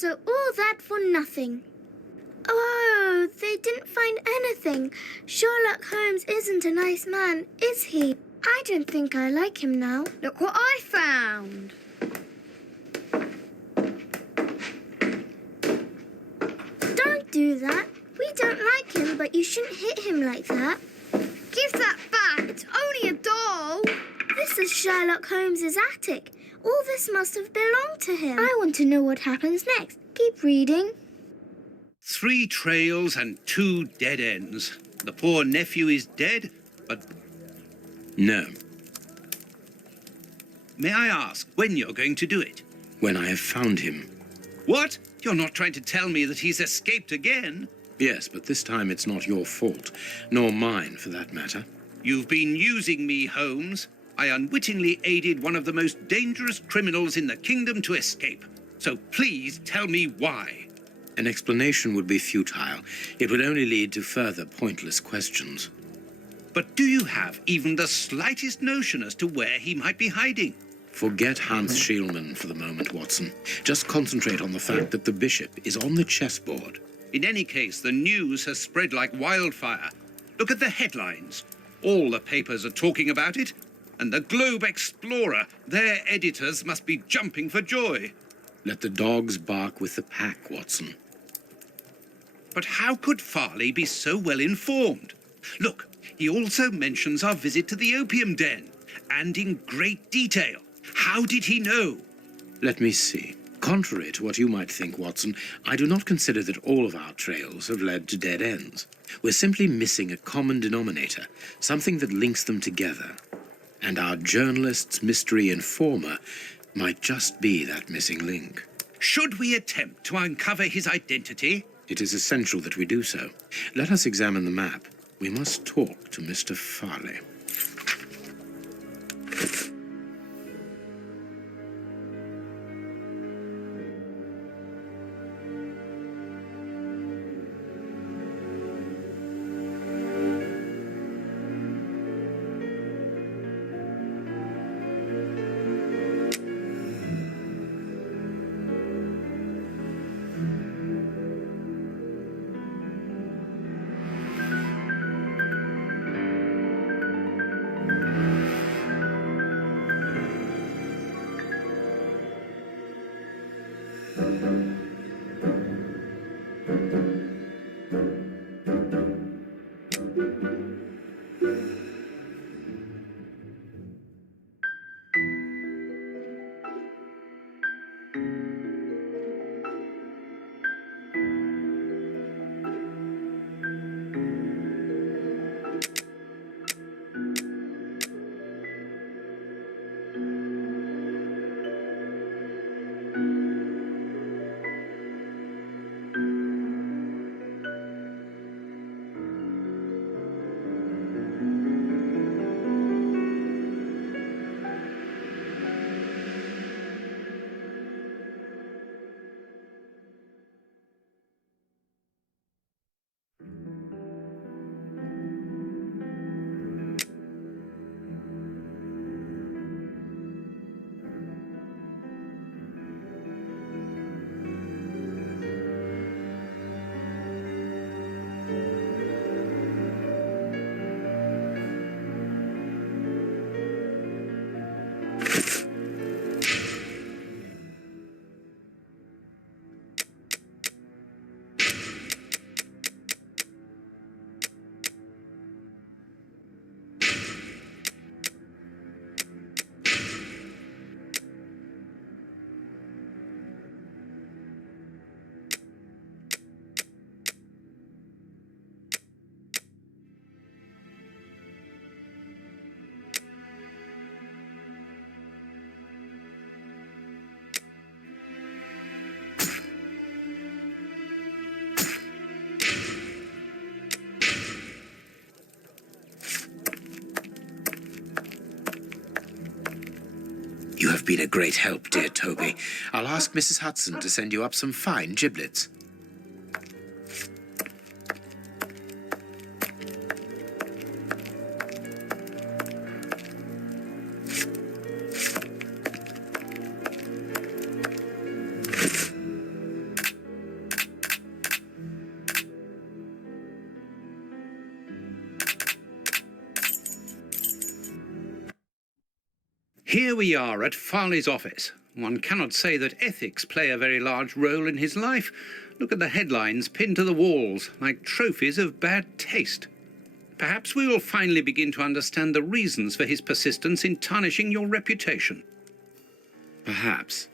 So all that for nothing. Oh, they didn't find anything. Sherlock Holmes isn't a nice man, is he? I don't think I like him now. Look what I found. Don't do that. We don't like him, but you shouldn't hit him like that. Give that back. It's only a doll. This is Sherlock Holmes's attic. All this must have belonged to him. I want to know what happens next. Keep reading. 3 trails and 2 dead ends. The poor nephew is dead, but... No. May I ask when you're going to do it? When I have found him. What? You're not trying to tell me that he's escaped again? Yes, but this time it's not your fault, nor mine for that matter. You've been using me, Holmes. I unwittingly aided one of the most dangerous criminals in the kingdom to escape. So please tell me why. An explanation would be futile. It would only lead to further pointless questions. But do you have even the slightest notion as to where he might be hiding? Forget Hans Schielmann for the moment, Watson. Just concentrate on the fact that the bishop is on the chessboard. In any case, the news has spread like wildfire. Look at the headlines. All the papers are talking about it. And the Globe Explorer, their editors must be jumping for joy. Let the dogs bark with the pack, Watson. But how could Farley be so well informed? Look, he also mentions our visit to the opium den, and in great detail. How did he know? Let me see. Contrary to what you might think, Watson, I do not consider that all of our trails have led to dead ends. We're simply missing a common denominator, something that links them together. And our journalist's mystery informer might just be that missing link. Should we attempt to uncover his identity? It is essential that we do so. Let us examine the map. We must talk to Mr. Farley. You have been a great help, dear Toby. I'll ask Mrs. Hudson to send you up some fine giblets. Here we are at Farley's office. One cannot say that ethics play a very large role in his life. Look at the headlines pinned to the walls, like trophies of bad taste. Perhaps we will finally begin to understand the reasons for his persistence in tarnishing your reputation. Perhaps.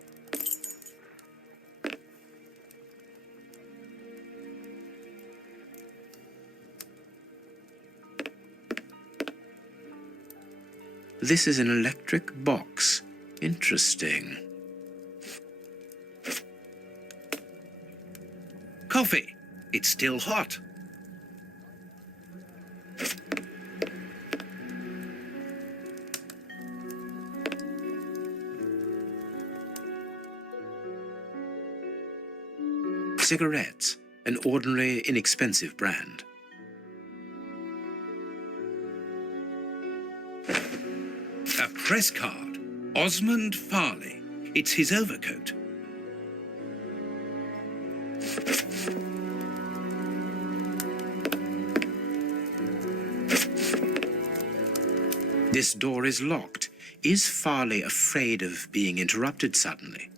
This is an electric box. Interesting. Coffee. It's still hot. Cigarettes. An ordinary, inexpensive brand. A press card. Osmond Farley. It's his overcoat. This door is locked. Is Farley afraid of being interrupted suddenly?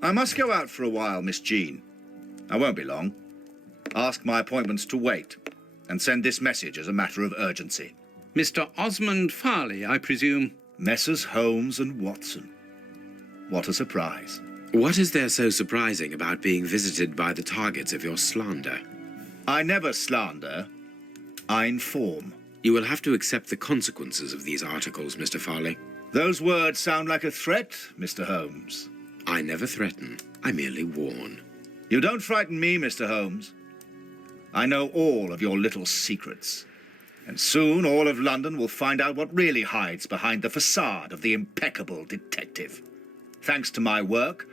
I must go out for a while, Miss Jean. I won't be long. Ask my appointments to wait, and send this message as a matter of urgency. Mr. Osmond Farley, I presume. Messrs. Holmes and Watson. What a surprise. What is there so surprising about being visited by the targets of your slander? I never slander. I inform. You will have to accept the consequences of these articles, Mr. Farley. Those words sound like a threat, Mr. Holmes. I never threaten. I merely warn. You don't frighten me, Mr. Holmes. I know all of your little secrets. And soon all of London will find out what really hides behind the facade of the impeccable detective. Thanks to my work,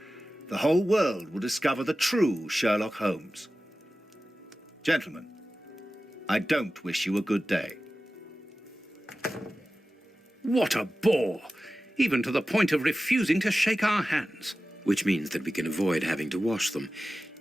the whole world will discover the true Sherlock Holmes. Gentlemen, I don't wish you a good day. What a bore! Even to the point of refusing to shake our hands. Which means that we can avoid having to wash them.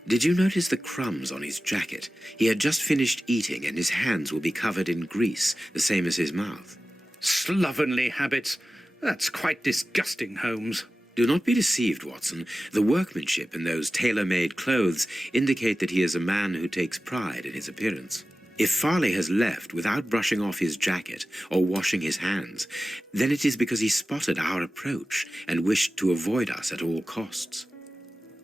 Did you notice the crumbs on his jacket? He had just finished eating and his hands will be covered in grease, the same as his mouth. Slovenly habits. That's quite disgusting, Holmes. Do not be deceived, Watson. The workmanship in those tailor-made clothes indicate that he is a man who takes pride in his appearance. If Farley has left without brushing off his jacket or washing his hands, then it is because he spotted our approach and wished to avoid us at all costs.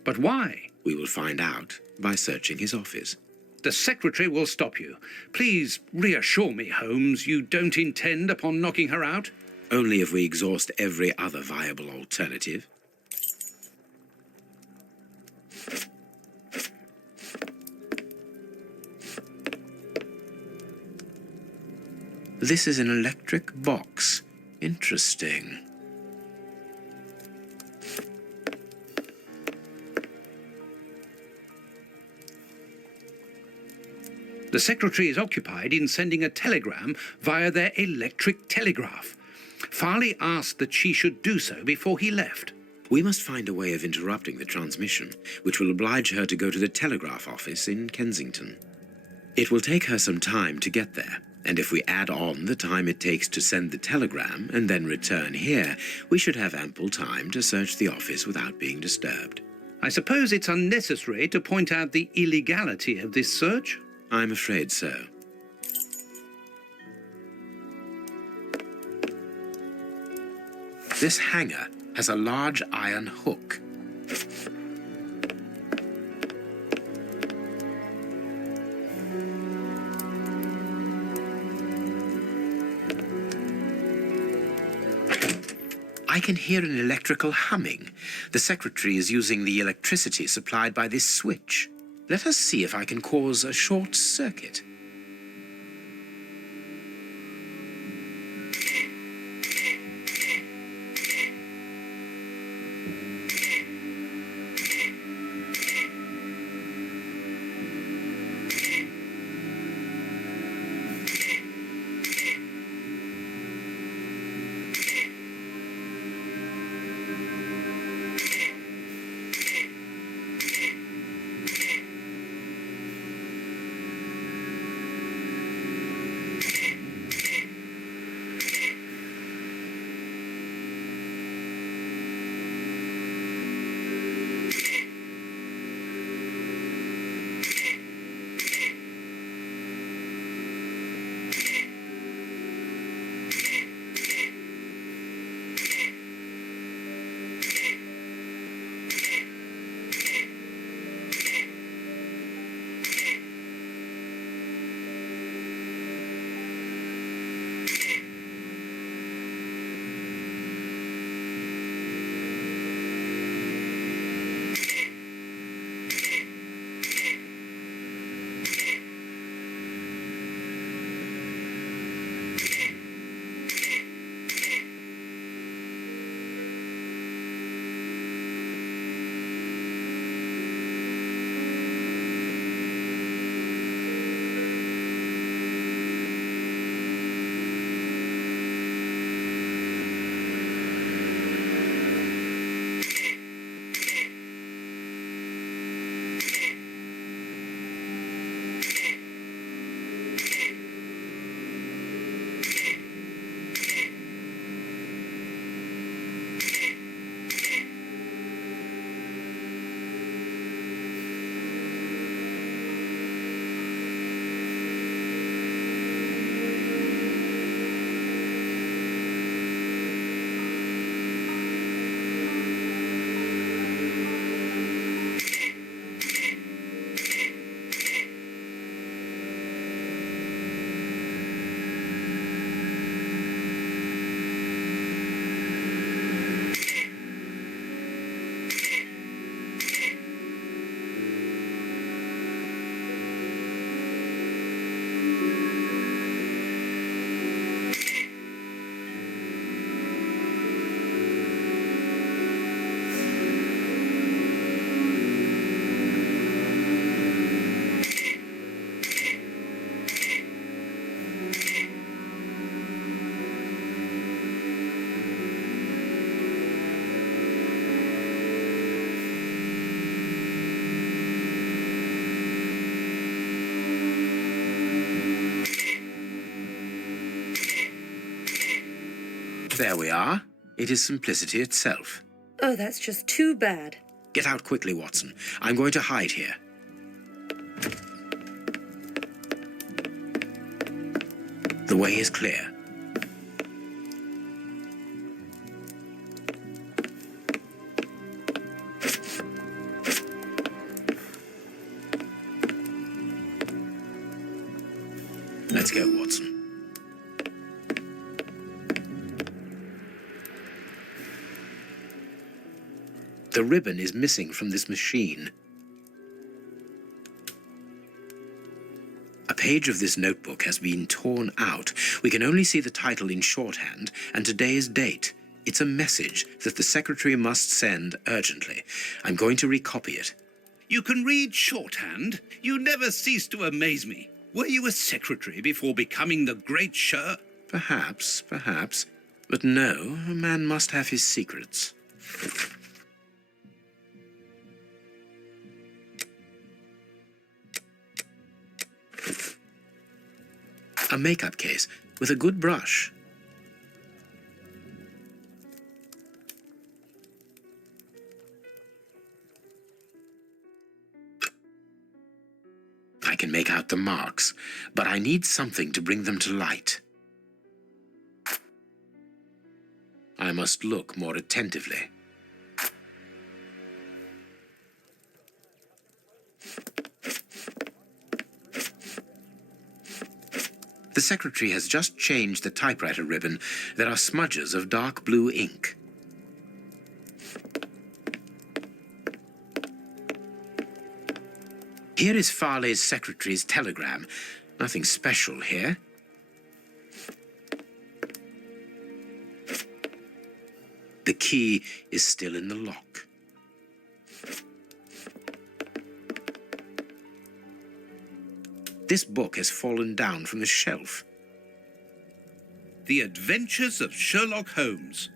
But why? We will find out by searching his office. The secretary will stop you. Please reassure me, Holmes, you don't intend upon knocking her out? Only if we exhaust every other viable alternative. This is an electric box. Interesting. The secretary is occupied in sending a telegram via their electric telegraph. Farley asked that she should do so before he left. We must find a way of interrupting the transmission, which will oblige her to go to the telegraph office in Kensington. It will take her some time to get there, and if we add on the time it takes to send the telegram and then return here, we should have ample time to search the office without being disturbed. I suppose it's unnecessary to point out the illegality of this search? I'm afraid so. This hanger has a large iron hook. I can hear an electrical humming. The secretary is using the electricity supplied by this switch. Let us see if I can cause a short circuit. There we are. It is simplicity itself. Oh, that's just too bad. Get out quickly, Watson. I'm going to hide here. The way is clear. Let's go, Watson. The ribbon is missing from this machine. A page of this notebook has been torn out. We can only see the title in shorthand and today's date. It's a message that the secretary must send urgently. I'm going to recopy it. You can read shorthand? You never cease to amaze me. Were you a secretary before becoming the great Sher? Perhaps. But no, a man must have his secrets. A makeup case with a good brush. I can make out the marks, but I need something to bring them to light. I must look more attentively. The secretary has just changed the typewriter ribbon. There are smudges of dark blue ink. Here is Farley's secretary's telegram. Nothing special here. The key is still in the lock. This book has fallen down from the shelf. The Adventures of Sherlock Holmes.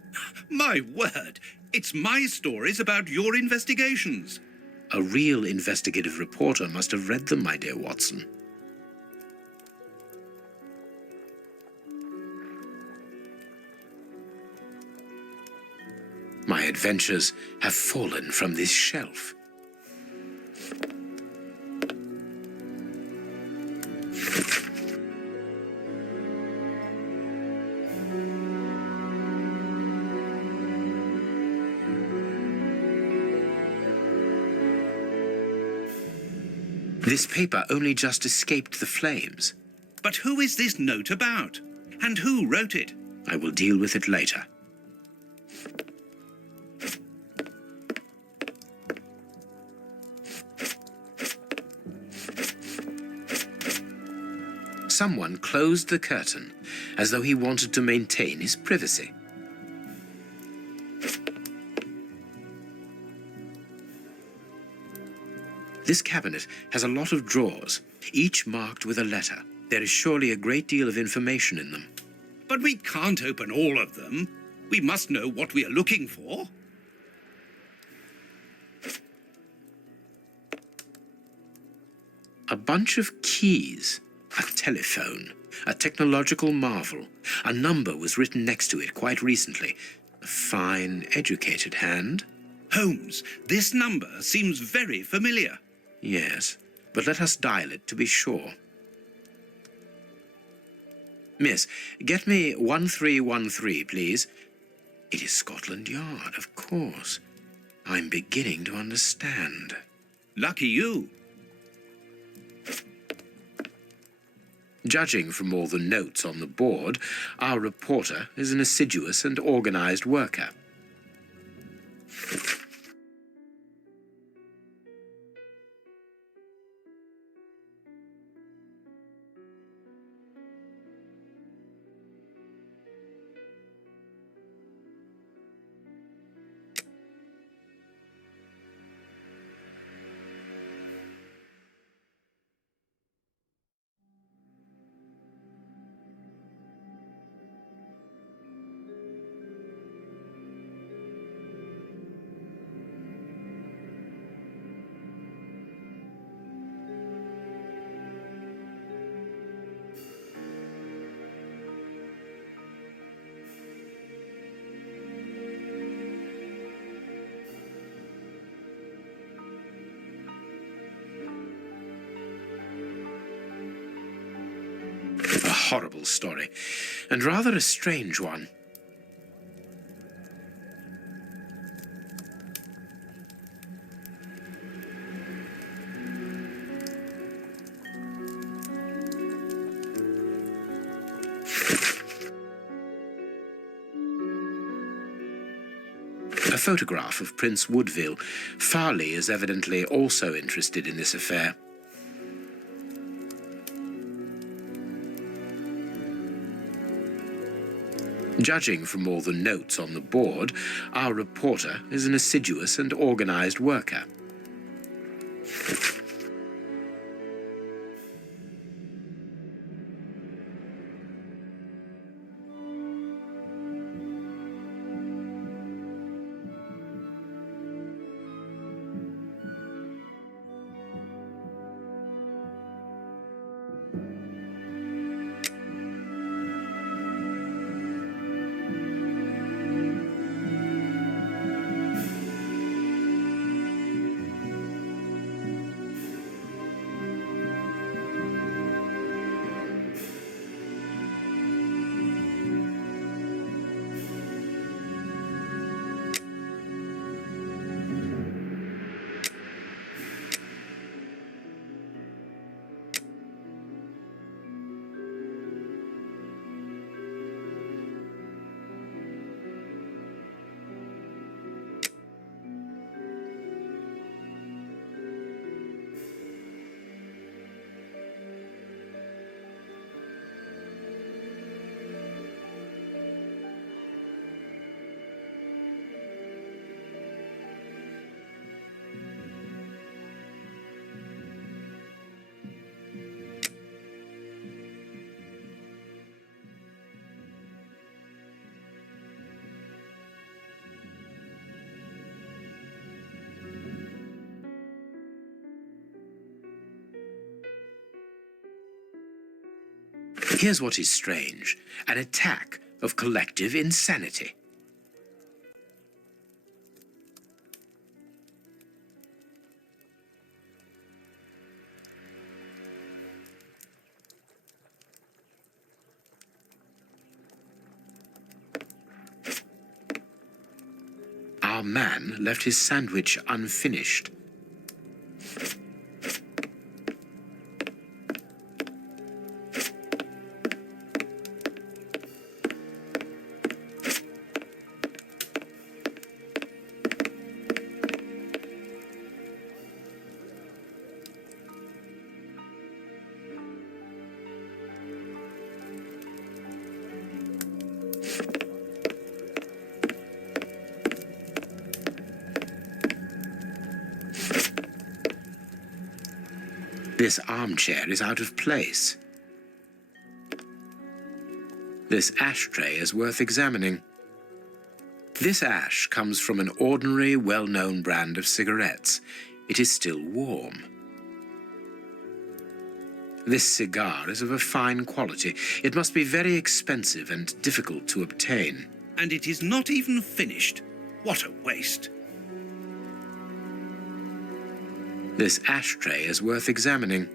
My word, it's my stories about your investigations. A real investigative reporter must have read them, my dear Watson. My adventures have fallen from this shelf. This paper only just escaped the flames. But who is this note about? And who wrote it? I will deal with it later. Someone closed the curtain, as though he wanted to maintain his privacy. This cabinet has a lot of drawers, each marked with a letter. There is surely a great deal of information in them. But we can't open all of them. We must know what we are looking for. A bunch of keys, a telephone, a technological marvel. A number was written next to it quite recently. A fine, educated hand. Holmes, this number seems very familiar. Yes, but let us dial it to be sure. Miss, get me 1313, please. It is Scotland Yard, of course. I'm beginning to understand. Lucky you. Judging from all the notes on the board, our reporter is an assiduous and organized worker. horrible story, and rather a strange one. A photograph of Prince Woodville. Farley is evidently also interested in this affair. Judging from all the notes on the board, our reporter is an assiduous and organized worker. Here's what is strange: an attack of collective insanity. Our man left his sandwich unfinished. This armchair is out of place. This ashtray is worth examining. This ash comes from an ordinary, well-known brand of cigarettes. It is still warm. This cigar is of a fine quality. It must be very expensive and difficult to obtain. And it is not even finished. What a waste. This ashtray is worth examining.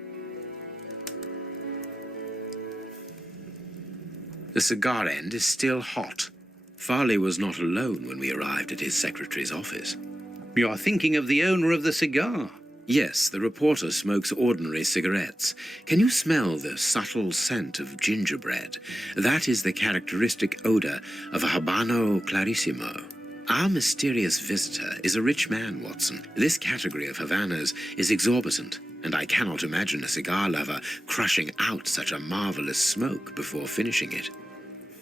The cigar end is still hot. Farley was not alone when we arrived at his secretary's office. You are thinking of the owner of the cigar. Yes, the reporter smokes ordinary cigarettes. Can you smell the subtle scent of gingerbread? That is the characteristic odor of a Habano Clarissimo. Our mysterious visitor is a rich man, Watson. This category of Havanas is exorbitant, and I cannot imagine a cigar lover crushing out such a marvelous smoke before finishing it.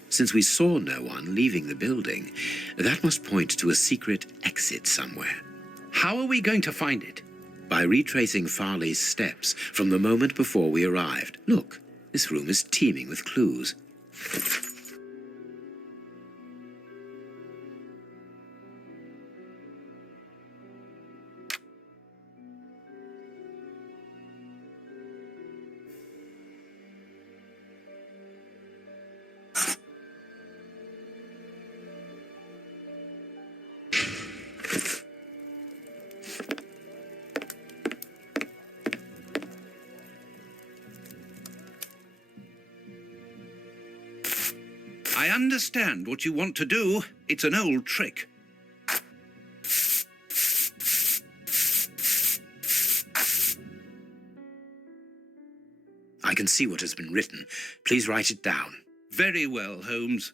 Since we saw no one leaving the building, that must point to a secret exit somewhere. How are we going to find it? By retracing Farley's steps from the moment before we arrived. Look, this room is teeming with clues. understand what you want to do. It's an old trick. I can see what has been written. Please write it down. Very well, Holmes.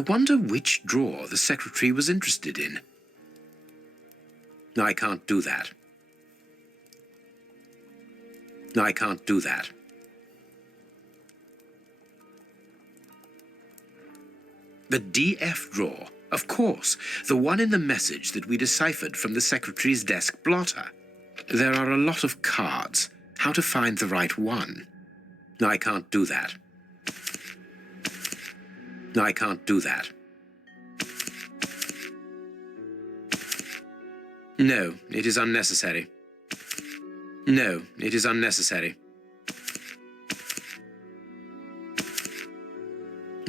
I wonder which drawer the secretary was interested in. I can't do that. I can't do that. The DF drawer, of course, the one in the message that we deciphered from the secretary's desk blotter. There are a lot of cards. How to find the right one? I can't do that. I can't do that. No, it is unnecessary. No, it is unnecessary.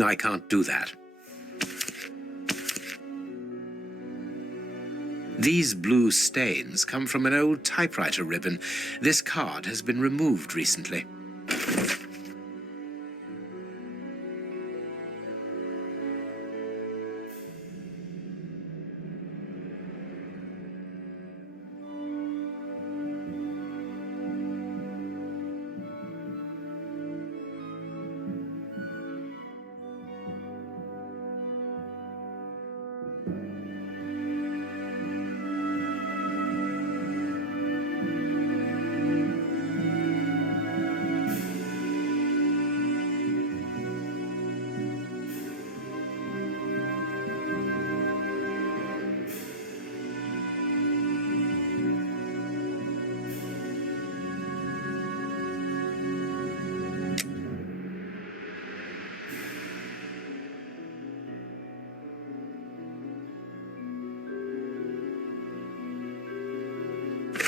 I can't do that. These blue stains come from an old typewriter ribbon. This card has been removed recently.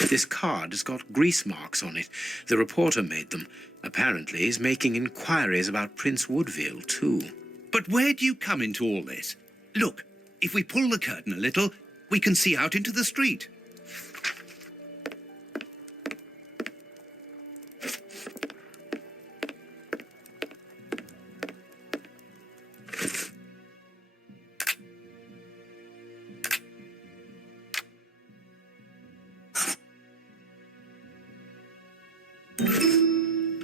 This card has got grease marks on it. The reporter made them. Apparently he's making inquiries about Prince Woodville, too. But where do you come into all this? Look, if we pull the curtain a little, we can see out into the street.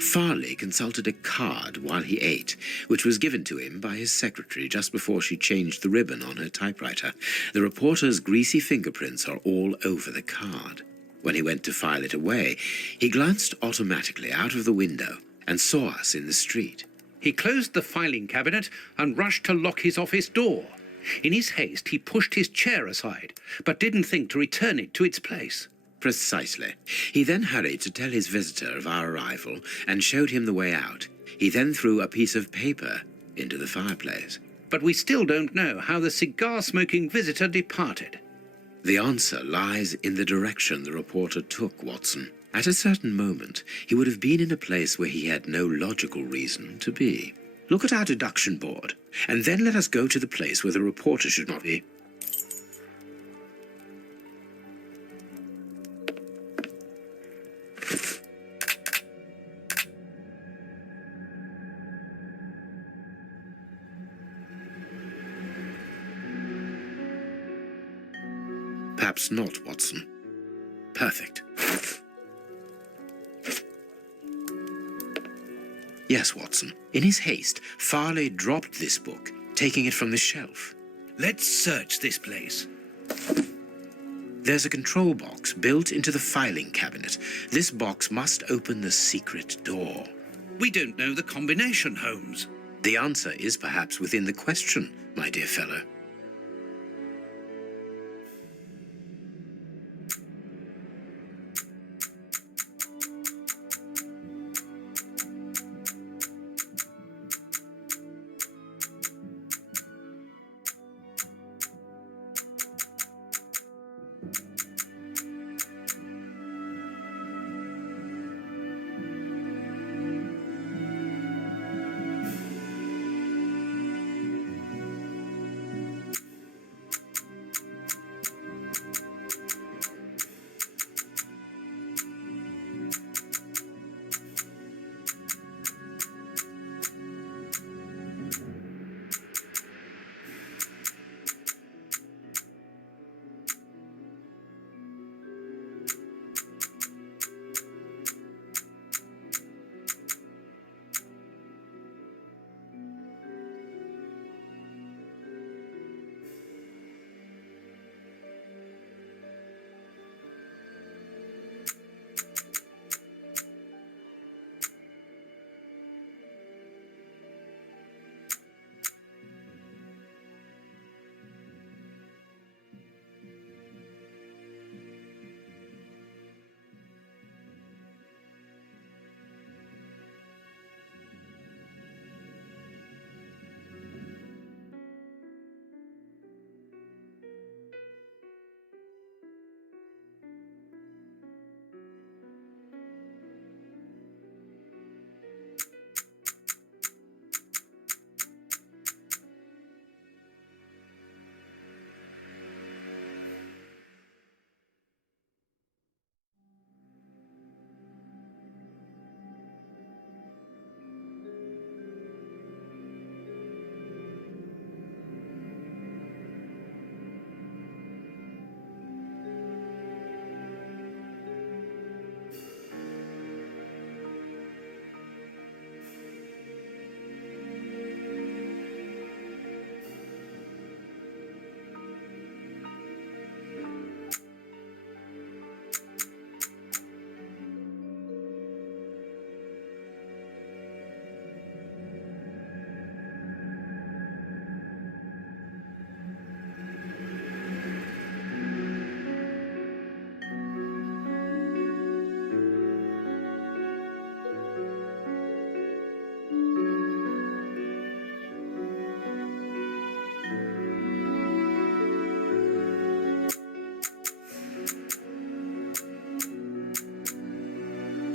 Farley consulted a card while he ate, which was given to him by his secretary just before she changed the ribbon on her typewriter. The reporter's greasy fingerprints are all over the card. When he went to file it away, he glanced automatically out of the window and saw us in the street. He closed the filing cabinet and rushed to lock his office door. In his haste, he pushed his chair aside, but didn't think to return it to its place. Precisely. He then hurried to tell his visitor of our arrival and showed him the way out. He then threw a piece of paper into the fireplace. But we still don't know how the cigar-smoking visitor departed. The answer lies in the direction the reporter took, Watson. At a certain moment, he would have been in a place where he had no logical reason to be. Look at our deduction board, and then let us go to the place where the reporter should not be. Perhaps not, Watson. Perfect. Yes, Watson. In his haste, Farley dropped this book, taking it from the shelf. Let's search this place. There's a control box built into the filing cabinet. This box must open the secret door. We don't know the combination, Holmes. The answer is perhaps within the question, my dear fellow.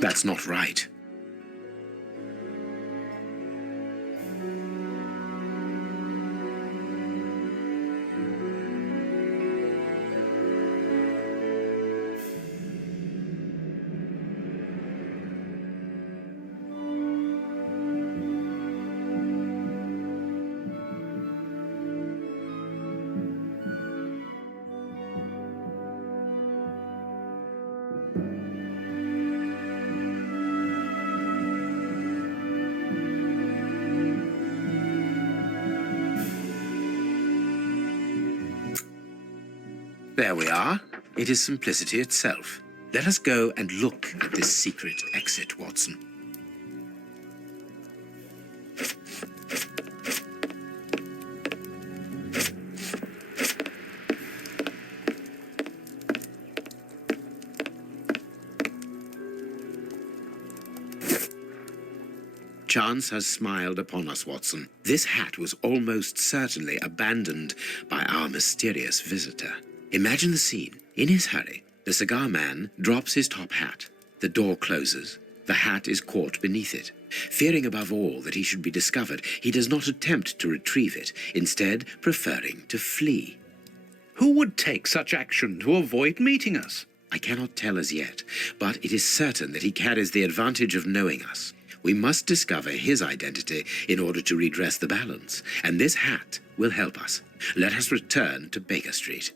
That's not right. There we are. It is simplicity itself. Let us go and look at this secret exit, Watson. Chance has smiled upon us, Watson. This hat was almost certainly abandoned by our mysterious visitor. Imagine the scene. In his hurry, the cigar man drops his top hat. The door closes. The hat is caught beneath it. Fearing above all that he should be discovered, he does not attempt to retrieve it, instead preferring to flee. Who would take such action to avoid meeting us? I cannot tell as yet, but it is certain that he carries the advantage of knowing us. We must discover his identity in order to redress the balance, and this hat will help us. Let us return to Baker Street.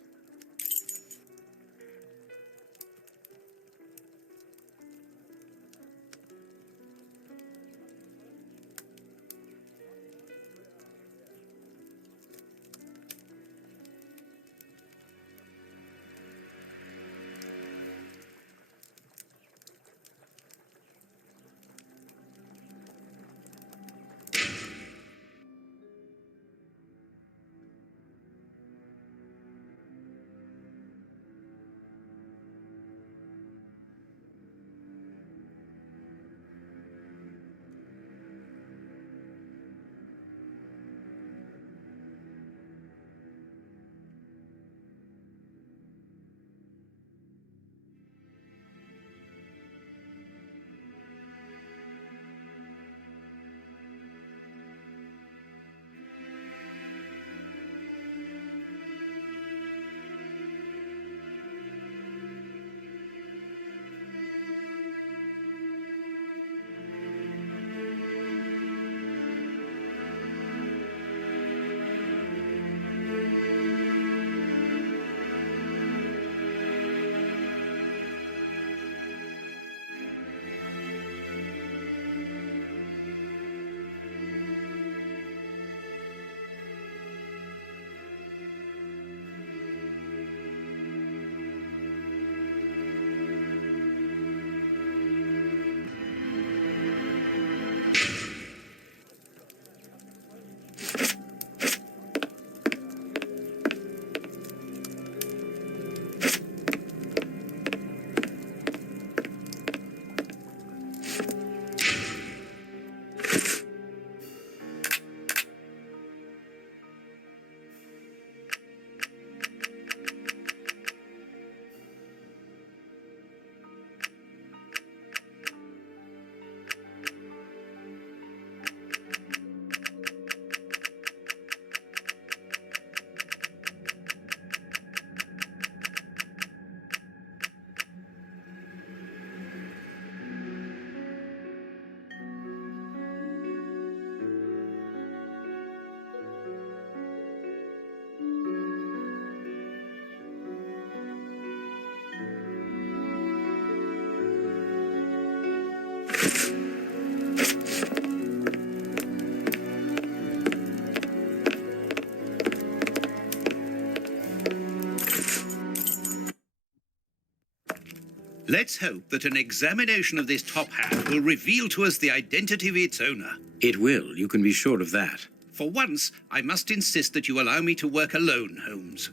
Let's hope that an examination of this top hat will reveal to us the identity of its owner. It will, you can be sure of that. For once, I must insist that you allow me to work alone, Holmes.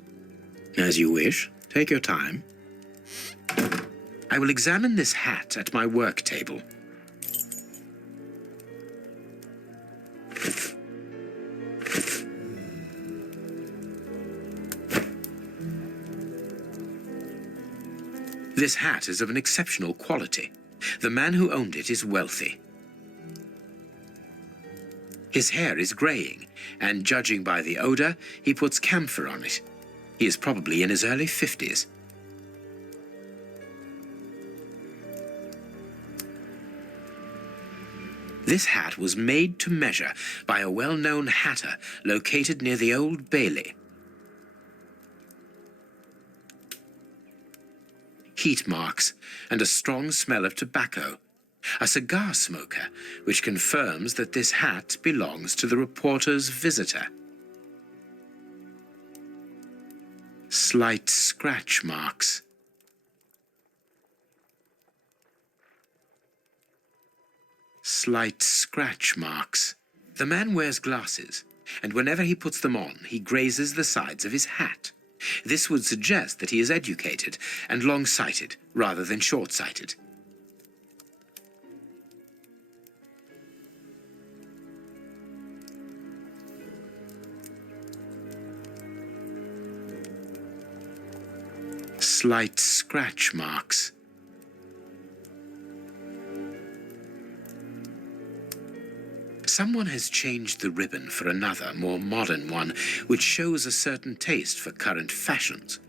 As you wish. Take your time. I will examine this hat at my work table. This hat is of an exceptional quality. The man who owned it is wealthy. His hair is graying, and judging by the odor, he puts camphor on it. He is probably in his early 50s. This hat was made to measure by a well-known hatter located near the Old Bailey. Heat marks and a strong smell of tobacco. A cigar smoker, which confirms that this hat belongs to the reporter's visitor. Slight scratch marks. Slight scratch marks. The man wears glasses, and whenever he puts them on, he grazes the sides of his hat. This would suggest that he is educated and long-sighted rather than short-sighted. Slight scratch marks. Someone has changed the ribbon for another, more modern one, which shows a certain taste for current fashions.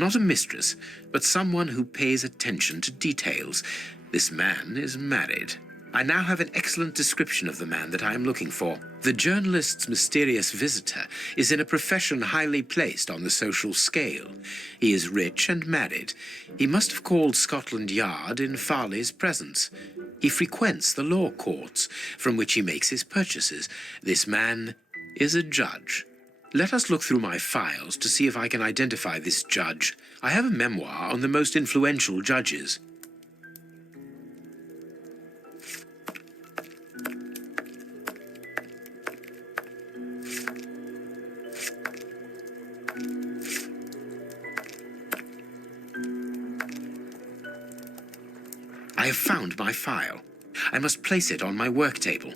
Not a mistress, but someone who pays attention to details. This man is married. I now have an excellent description of the man that I am looking for. The journalist's mysterious visitor is in a profession highly placed on the social scale. He is rich and married. He must have called Scotland Yard in Farley's presence. He frequents the law courts, from which he makes his purchases. This man is a judge. Let us look through my files to see if I can identify this judge. I have a memoir on the most influential judges. I have found my file. I must place it on my work table.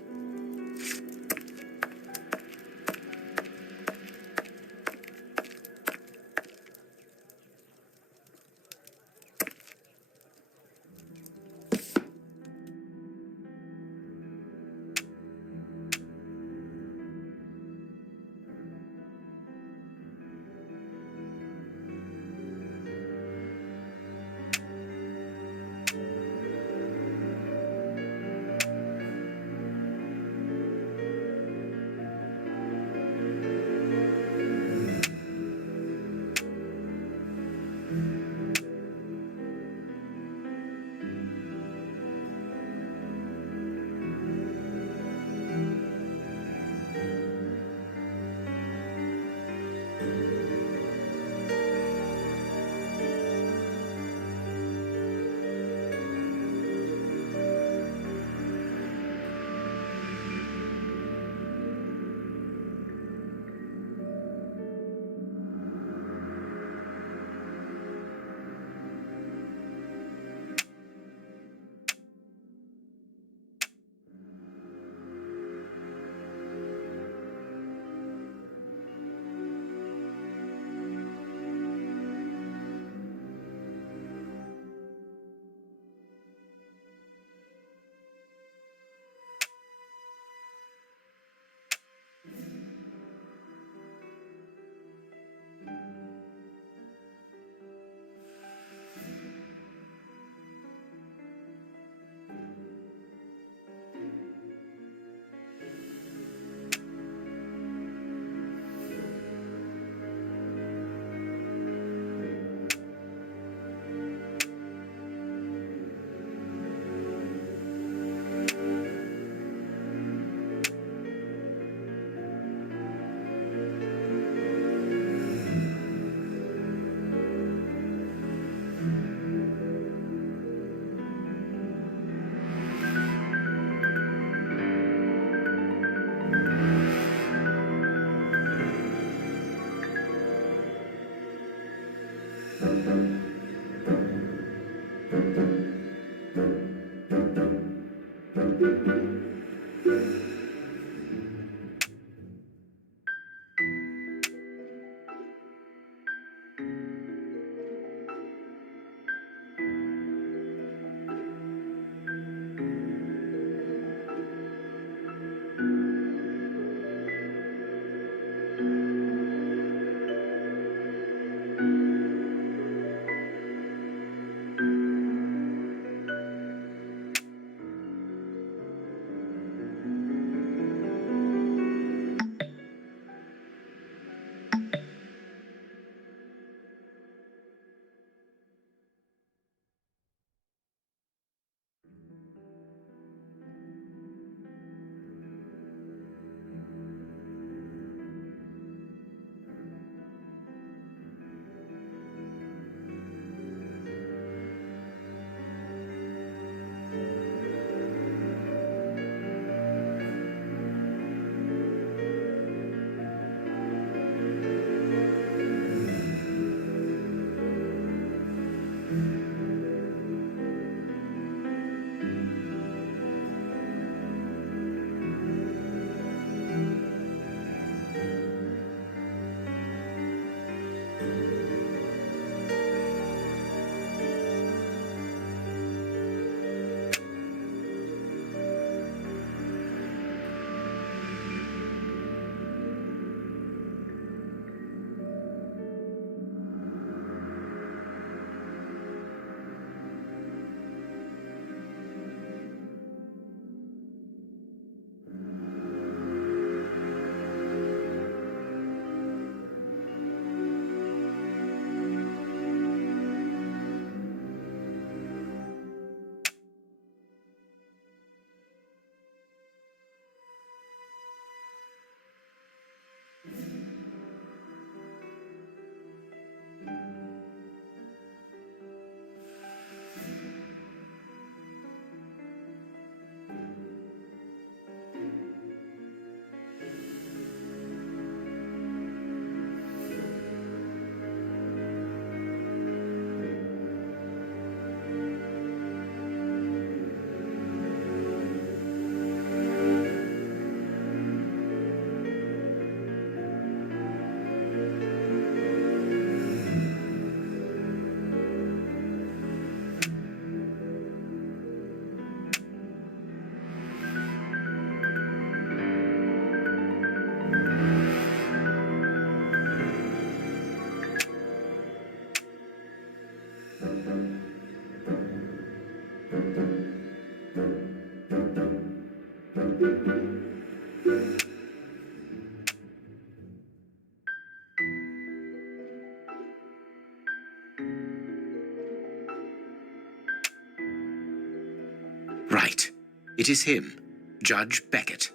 It is him, Judge Beckett.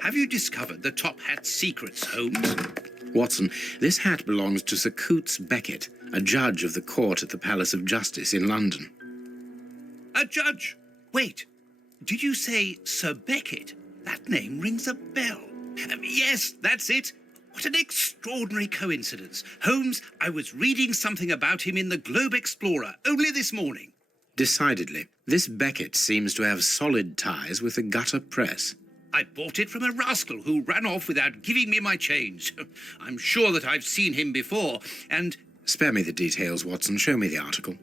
Have you discovered the top hat's secrets, Holmes? Watson, this hat belongs to Sir Coots Beckett, a judge of the court at the Palace of Justice in London. A judge? Wait, did you say Sir Beckett? That name rings a bell. Yes, that's it. What an extraordinary coincidence. Holmes, I was reading something about him in the Globe Explorer only this morning. Decidedly, this Beckett seems to have solid ties with the gutter press. I bought it from a rascal who ran off without giving me my change. I'm sure that I've seen him before, and... Spare me the details, Watson. Show me the article.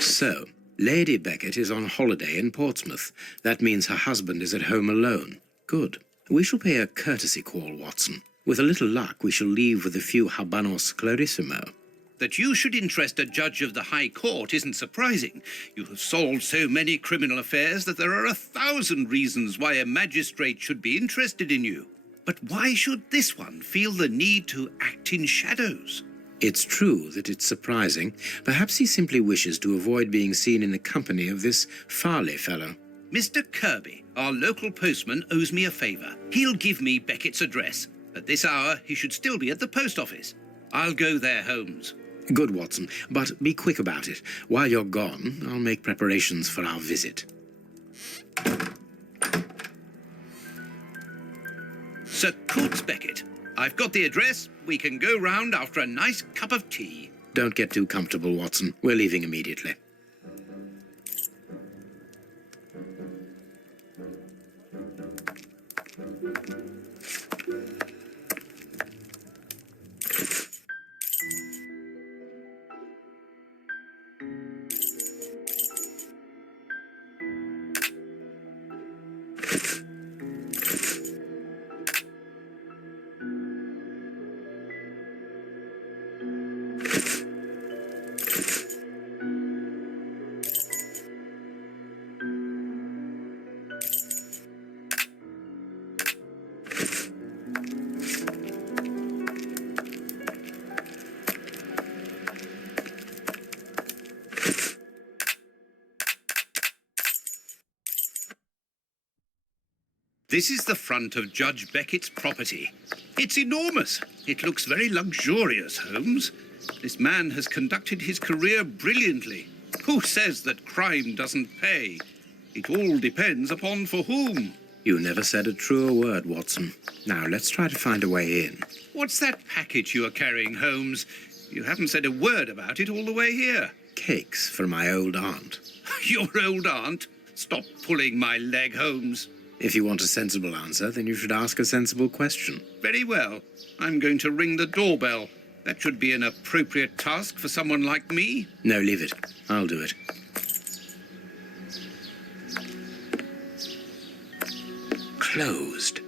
So, Lady Beckett is on holiday in Portsmouth. That means her husband is at home alone. Good. We shall pay a courtesy call, Watson. With a little luck, we shall leave with a few habanos clarissimo. That you should interest a judge of the High Court isn't surprising. You have solved so many criminal affairs that there are 1,000 reasons why a magistrate should be interested in you. But why should this one feel the need to act in shadows? It's true that it's surprising. Perhaps he simply wishes to avoid being seen in the company of this Farley fellow. Mr. Kirby, our local postman, owes me a favour. He'll give me Beckett's address. At this hour, he should still be at the post office. I'll go there, Holmes. Good, Watson, but be quick about it. While you're gone, I'll make preparations for our visit. Sir Coots Beckett. I've got the address. We can go round after a nice cup of tea. Don't get too comfortable, Watson. We're leaving immediately. This is the front of Judge Beckett's property. It's enormous. It looks very luxurious, Holmes. This man has conducted his career brilliantly. Who says that crime doesn't pay? It all depends upon for whom. You never said a truer word, Watson. Now, let's try to find a way in. What's that package you are carrying, Holmes? You haven't said a word about it all the way here. Cakes for my old aunt. Your old aunt? Stop pulling my leg, Holmes. If you want a sensible answer, then you should ask a sensible question. Very well. I'm going to ring the doorbell. That should be an appropriate task for someone like me. No, leave it. I'll do it. Closed.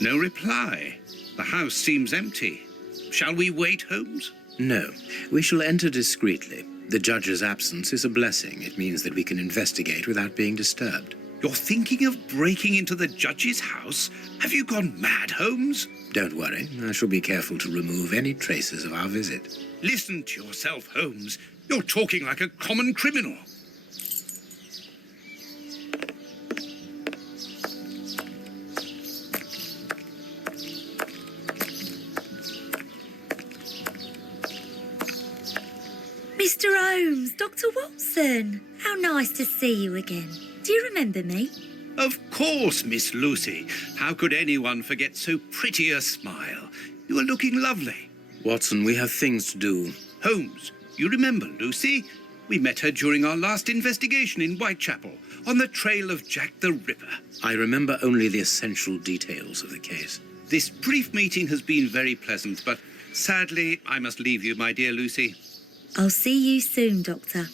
No reply. The house seems empty. Shall we wait, Holmes? No, we shall enter discreetly. The judge's absence is a blessing. It means that we can investigate without being disturbed. You're thinking of breaking into the judge's house? Have you gone mad, Holmes? Don't worry. I shall be careful to remove any traces of our visit. Listen to yourself, Holmes. You're talking like a common criminal. Mr. Holmes, Dr. Watson. How nice to see you again. Do you remember me? Of course, Miss Lucy. How could anyone forget so pretty a smile? You are looking lovely. Watson, we have things to do. Holmes, you remember Lucy? We met her during our last investigation in Whitechapel, on the trail of Jack the Ripper. I remember only the essential details of the case. This brief meeting has been very pleasant, but sadly, I must leave you, my dear Lucy. I'll see you soon, Doctor.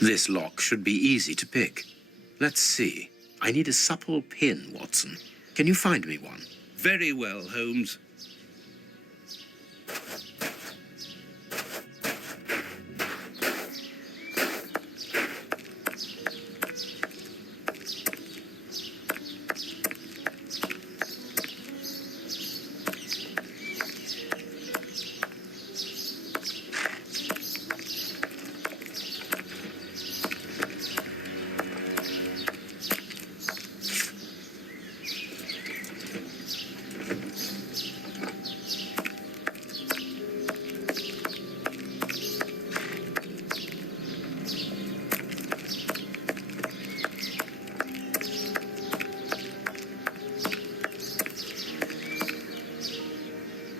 This lock should be easy to pick. Let's see. I need a supple pin, Watson. Can you find me one? Very well, Holmes.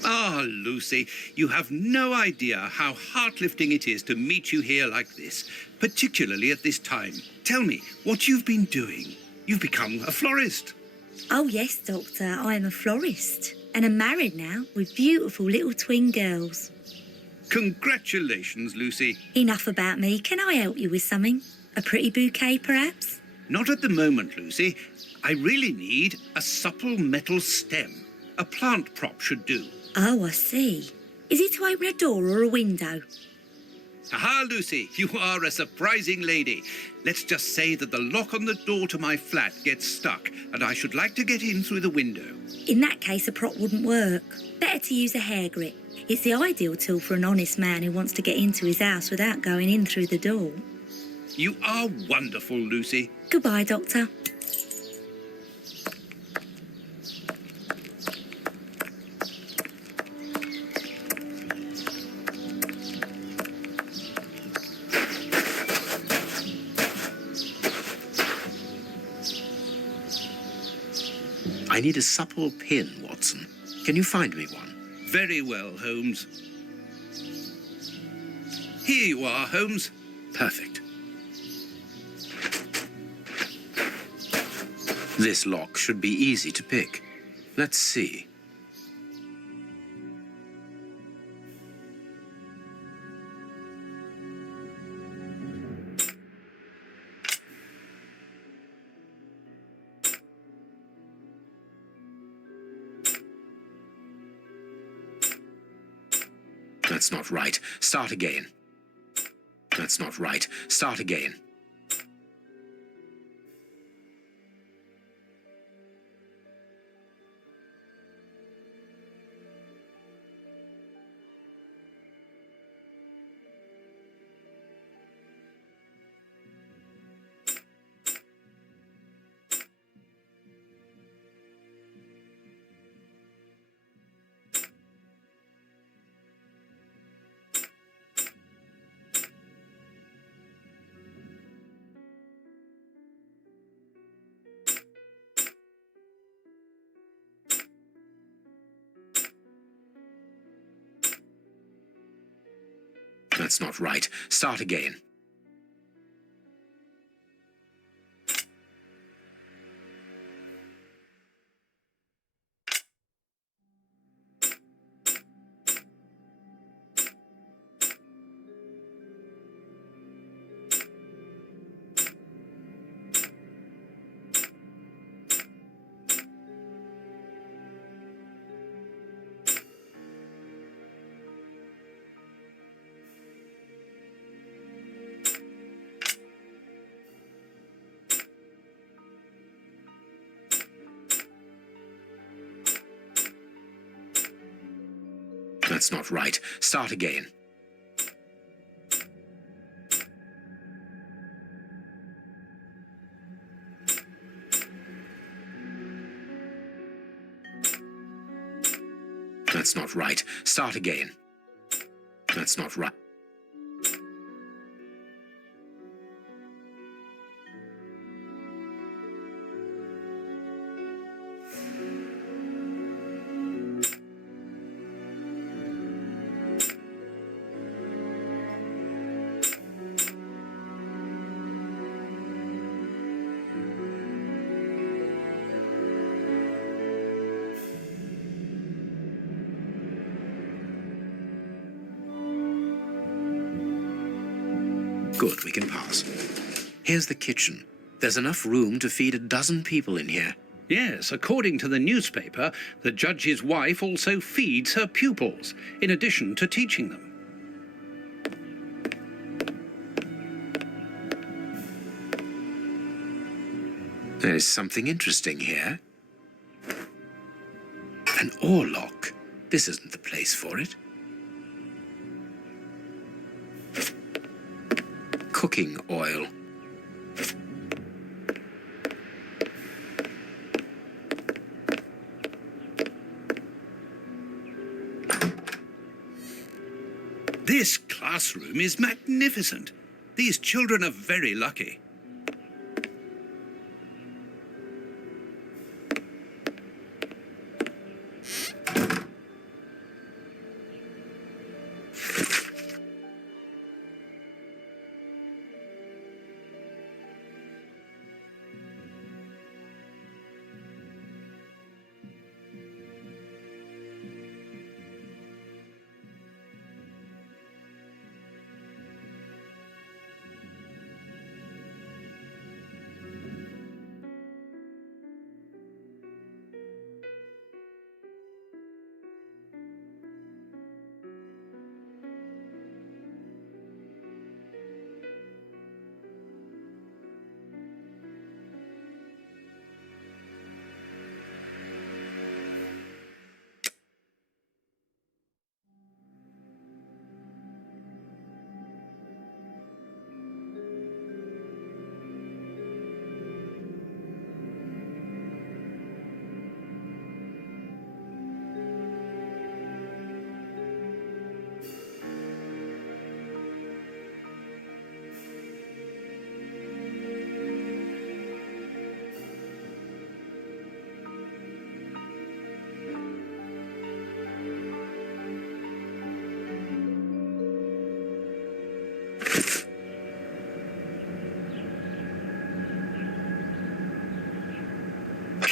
Ah, Lucy, you have no idea how heart-lifting it is to meet you here like this, particularly at this time. Tell me what you've been doing. You've become a florist. Oh, yes, Doctor. I am a florist. And I'm married now with beautiful little twin girls. Congratulations, Lucy. Enough about me. Can I help you with something? A pretty bouquet, perhaps? Not at the moment, Lucy. I really need a supple metal stem. A plant prop should do. Oh, I see. Is it to open a door or a window? Aha, Lucy, you are a surprising lady. Let's just say that the lock on the door to my flat gets stuck, and I should like to get in through the window. In that case, a prop wouldn't work. Better to use a hair grip. It's the ideal tool for an honest man who wants to get into his house without going in through the door. You are wonderful, Lucy. Goodbye, Doctor. I need a supple pin, Watson. Can you find me one? Very well, Holmes. Here you are, Holmes. Perfect. This lock should be easy to pick. Let's see. That's not right. Start again. That's not right. Start again. That's not right. Start again. That's not right. Start again. That's not right. Start again. That's not right. Good, we can pass. Here's the kitchen. There's enough room to feed a dozen people in here. Yes, according to the newspaper, the judge's wife also feeds her pupils, in addition to teaching them. There's something interesting here. An oar lock. This isn't the place for it. Cooking oil. This classroom is magnificent. These children are very lucky.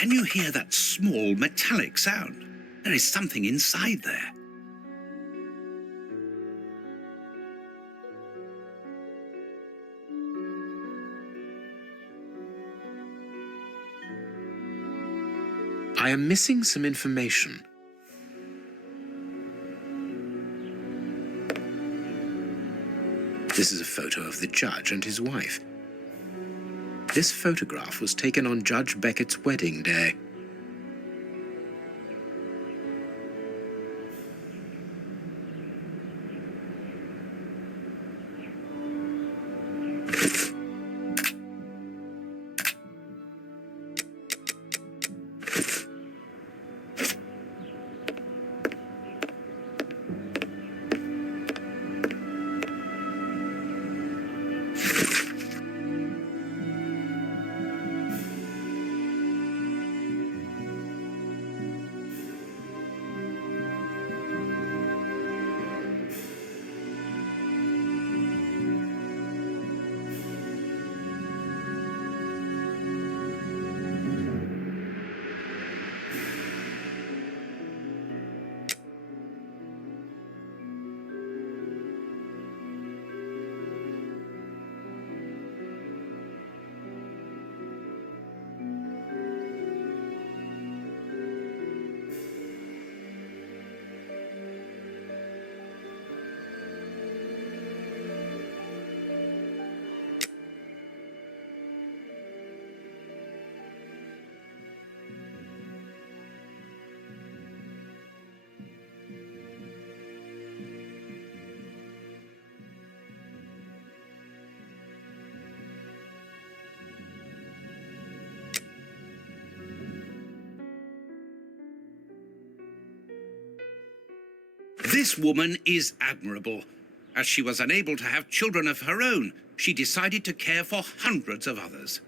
Can you hear that small metallic sound? There is something inside there. I am missing some information. This is a photo of the judge and his wife. This photograph was taken on Judge Beckett's wedding day. This woman is admirable. As she was unable to have children of her own, she decided to care for hundreds of others.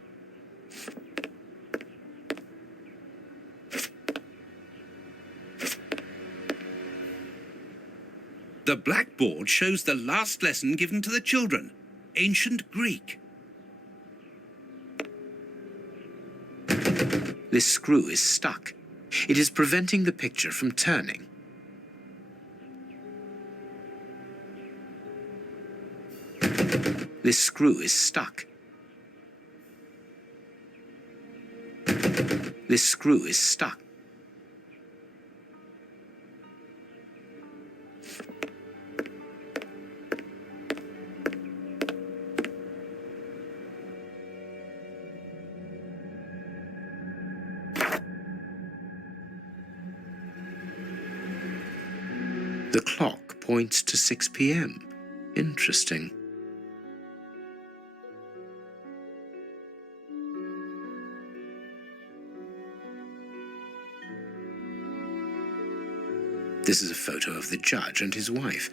The blackboard shows the last lesson given to the children, ancient Greek. This screw is stuck. It is preventing the picture from turning. This screw is stuck. This screw is stuck. The clock points to 6 p.m. Interesting. This is a photo of the judge and his wife.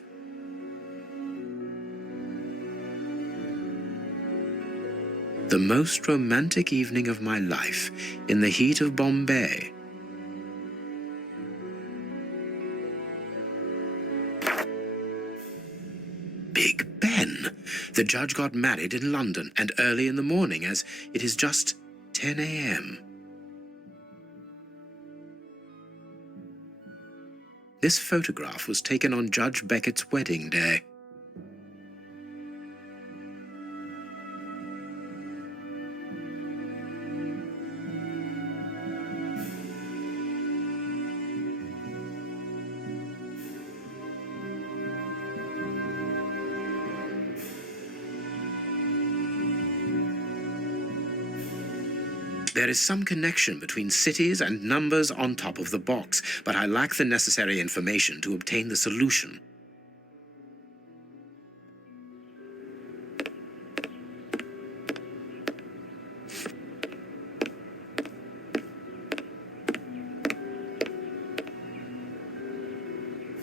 The most romantic evening of my life in the heat of Bombay. Big Ben. The judge got married in London and early in the morning, as it is just 10 a.m. This photograph was taken on Judge Beckett's wedding day. There is some connection between cities and numbers on top of the box, but I lack the necessary information to obtain the solution.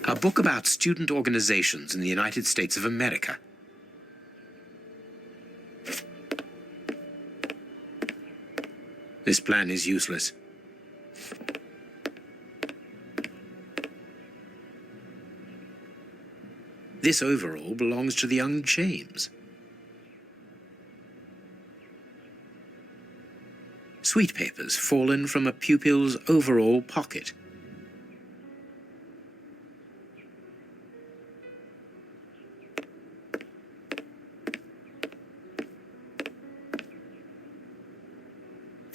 A book about student organizations in the United States of America. This plan is useless. This overall belongs to the young James. Sweet papers fallen from a pupil's overall pocket.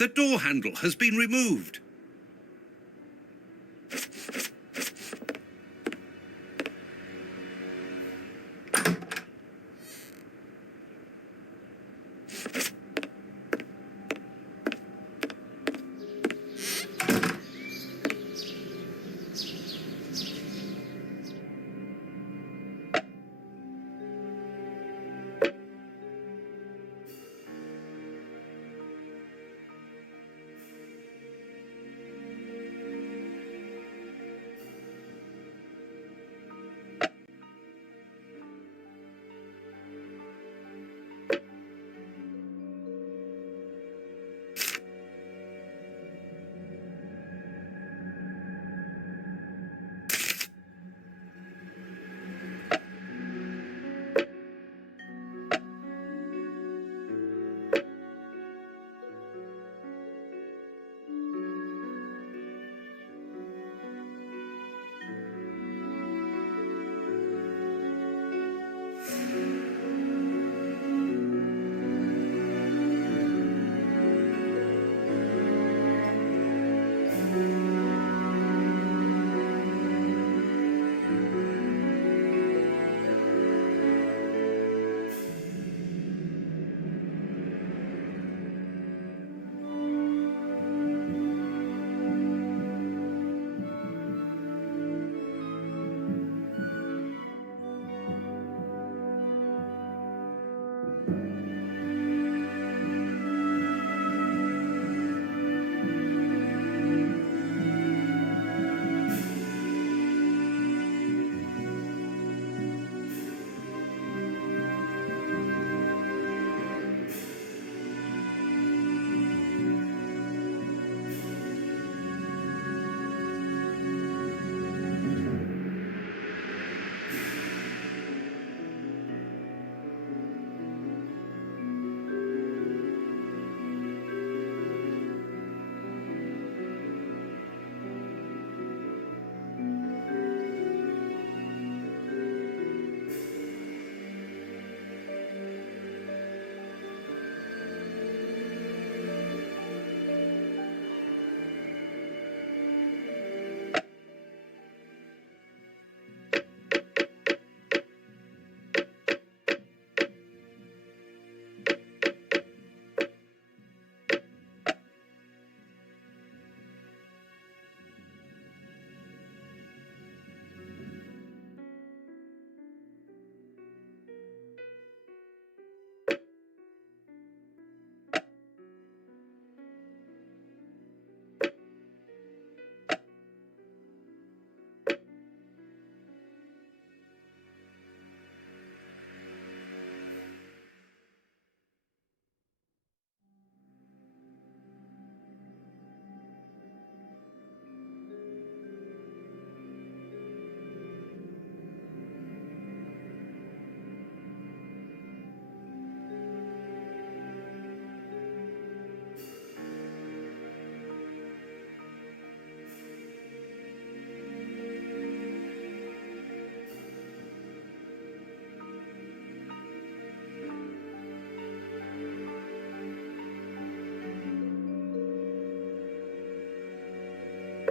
The door handle has been removed.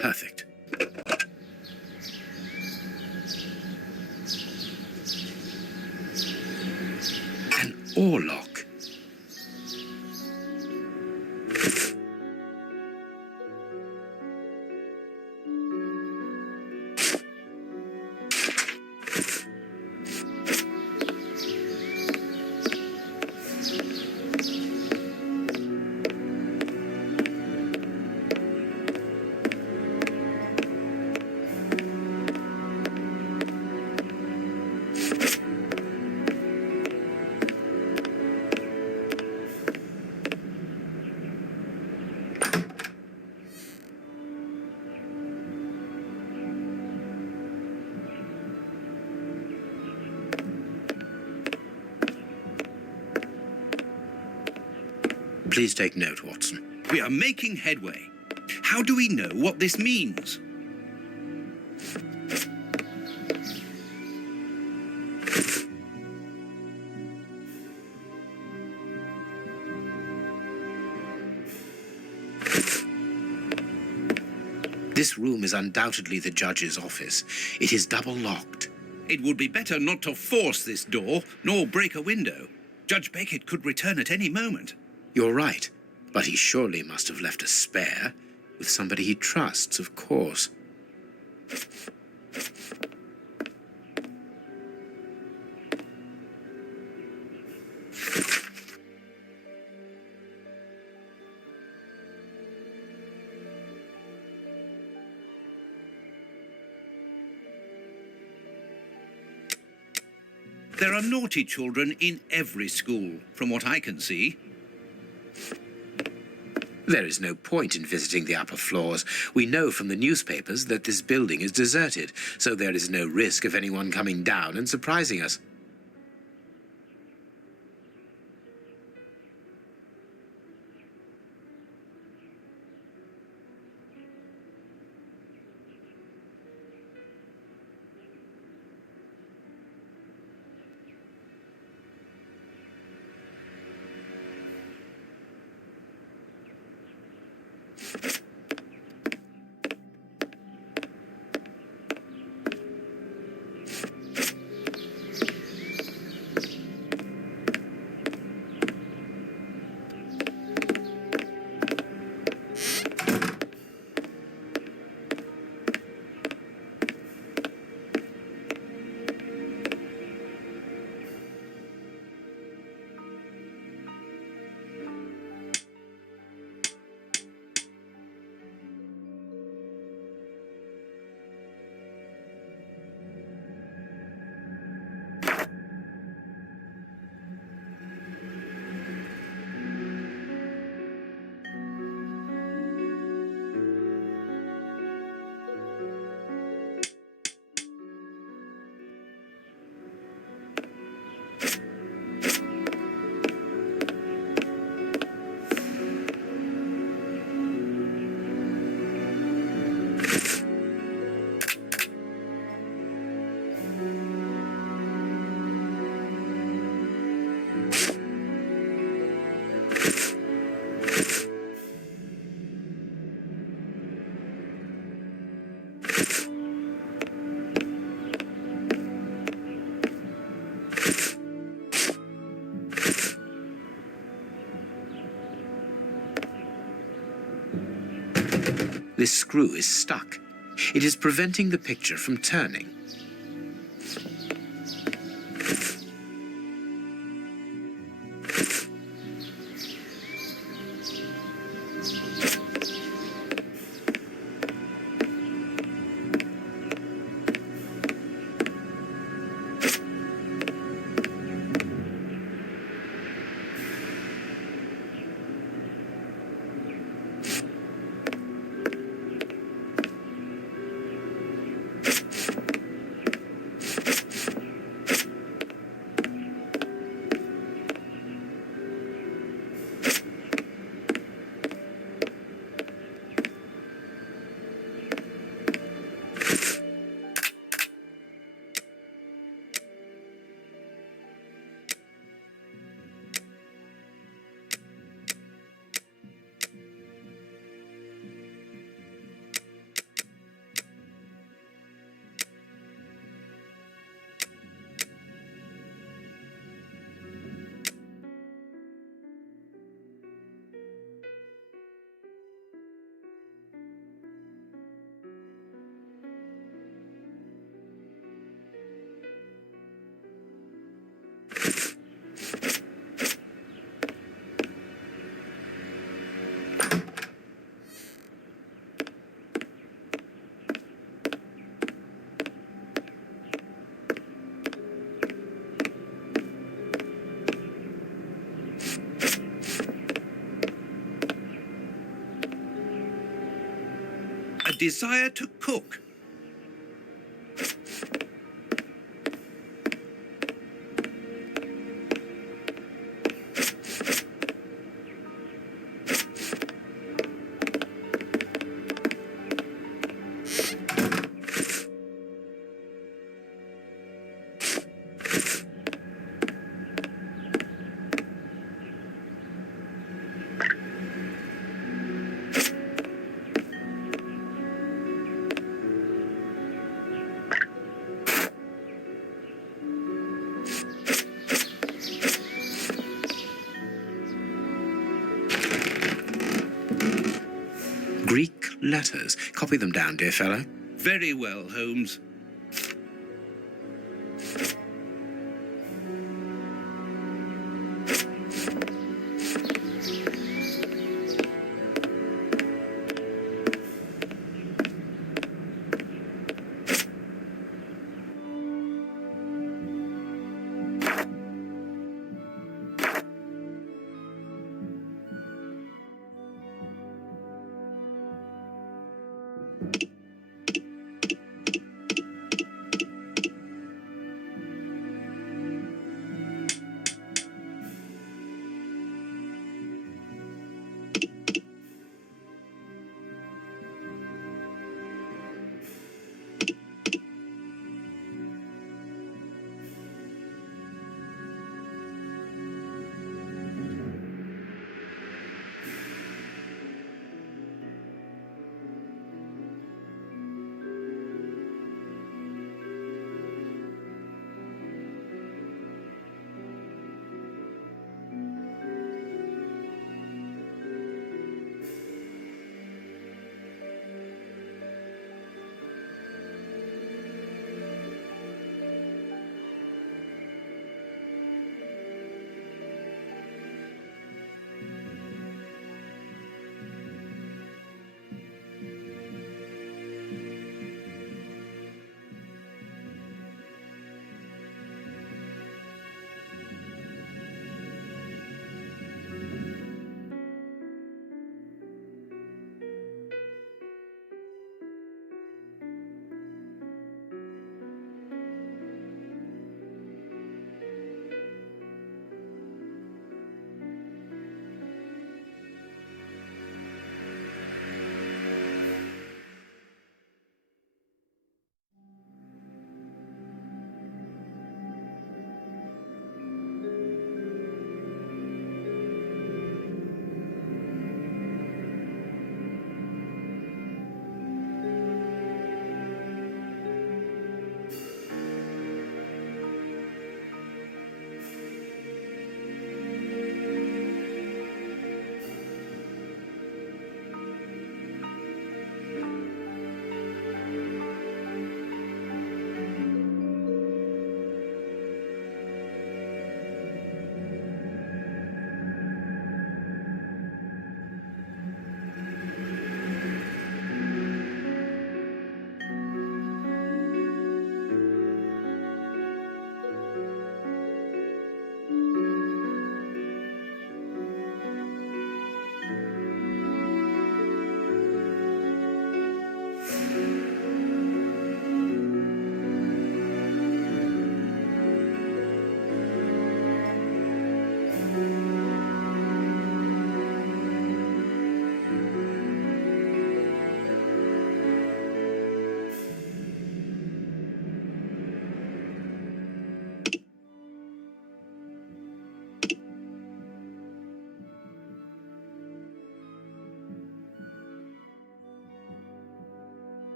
Perfect. An oarlock. Please take note, Watson. We are making headway. How do we know what this means? This room is undoubtedly the judge's office. It is double locked. It would be better not to force this door, nor break a window. Judge Beckett could return at any moment. You're right, but he surely must have left a spare. With somebody he trusts, of course. There are naughty children in every school, from what I can see. There is no point in visiting the upper floors. We know from the newspapers that this building is deserted, so there is no risk of anyone coming down and surprising us. This screw is stuck. It is preventing the picture from turning. desire to cook. Greek letters. Copy them down, dear fellow. Very well, Holmes.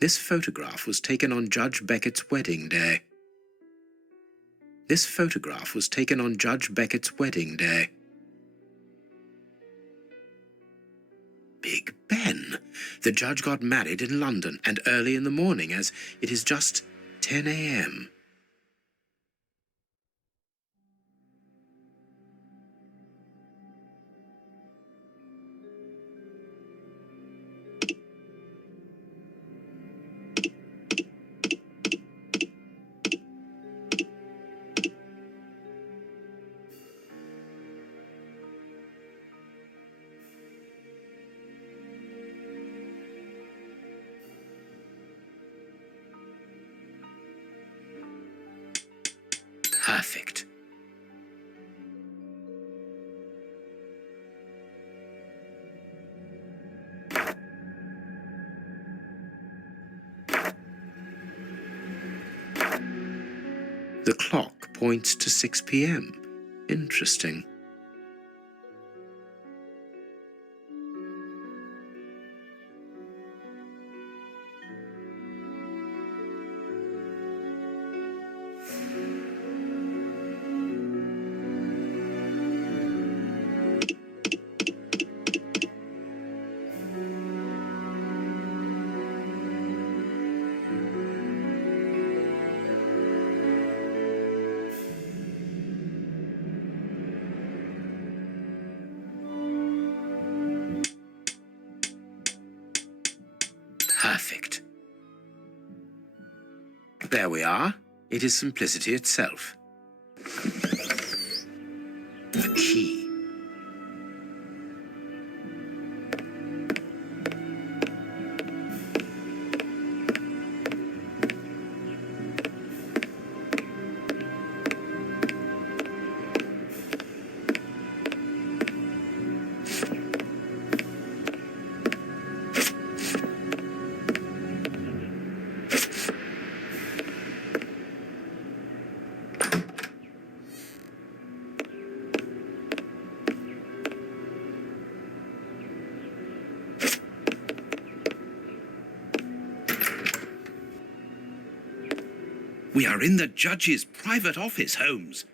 This photograph was taken on Judge Beckett's wedding day. This photograph was taken on Judge Beckett's wedding day. Big Ben. The judge got married in London, and early in the morning, as it is just 10 a.m. Perfect. The clock points to 6 p.m. Interesting. Perfect. There we are. It is simplicity itself. The key. We are in the judge's private office, Holmes.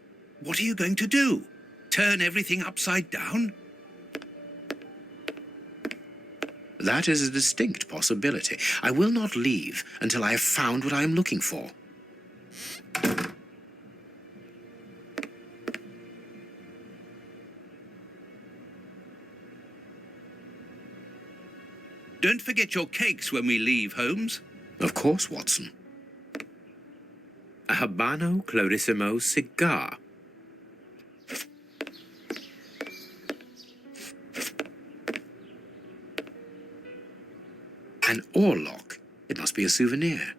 What are you going to do? Turn everything upside down? That is a distinct possibility. I will not leave until I have found what I am looking for. Don't forget your cakes when we leave, Holmes. Of course, Watson. A Habano Clarissimo cigar. An oarlock. It must be a souvenir.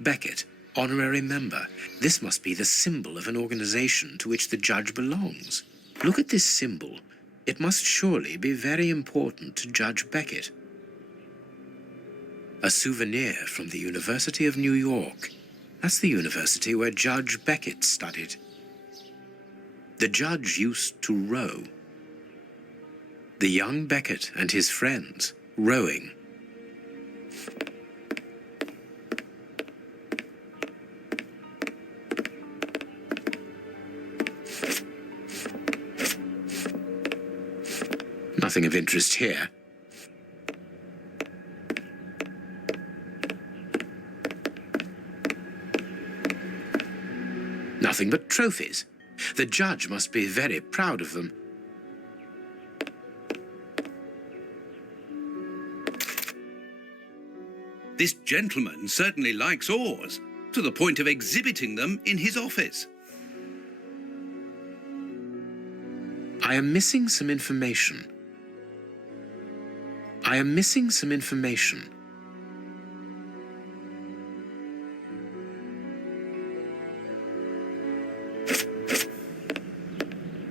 Beckett, honorary member. This must be the symbol of an organization to which the judge belongs. Look at this symbol. It must surely be very important to Judge Beckett. A souvenir from the University of New York. That's the university where Judge Beckett studied. The judge used to row. The young Beckett and his friends rowing. Nothing of interest here. Nothing but trophies. The judge must be very proud of them. This gentleman certainly likes oars, to the point of exhibiting them in his office. I am missing some information. I am missing some information.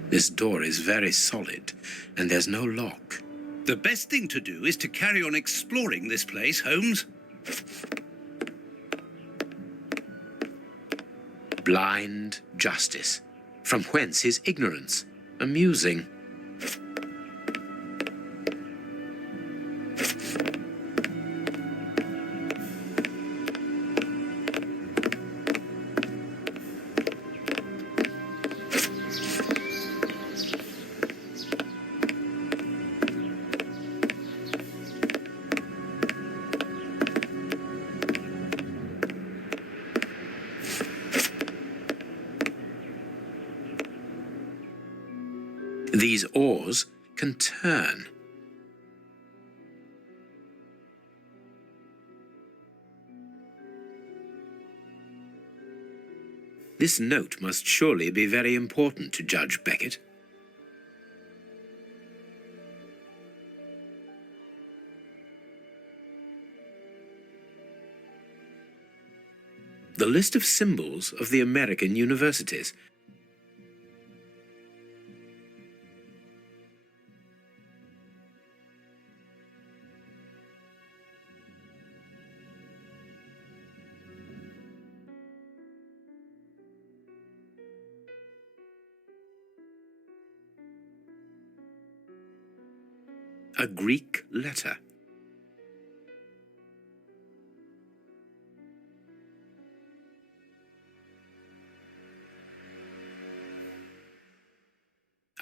This door is very solid, and there's no lock. The best thing to do is to carry on exploring this place, Holmes. Blind justice. From whence his ignorance? Amusing. These oars can turn. This note must surely be very important to Judge Beckett. The list of symbols of the American universities. A Greek letter.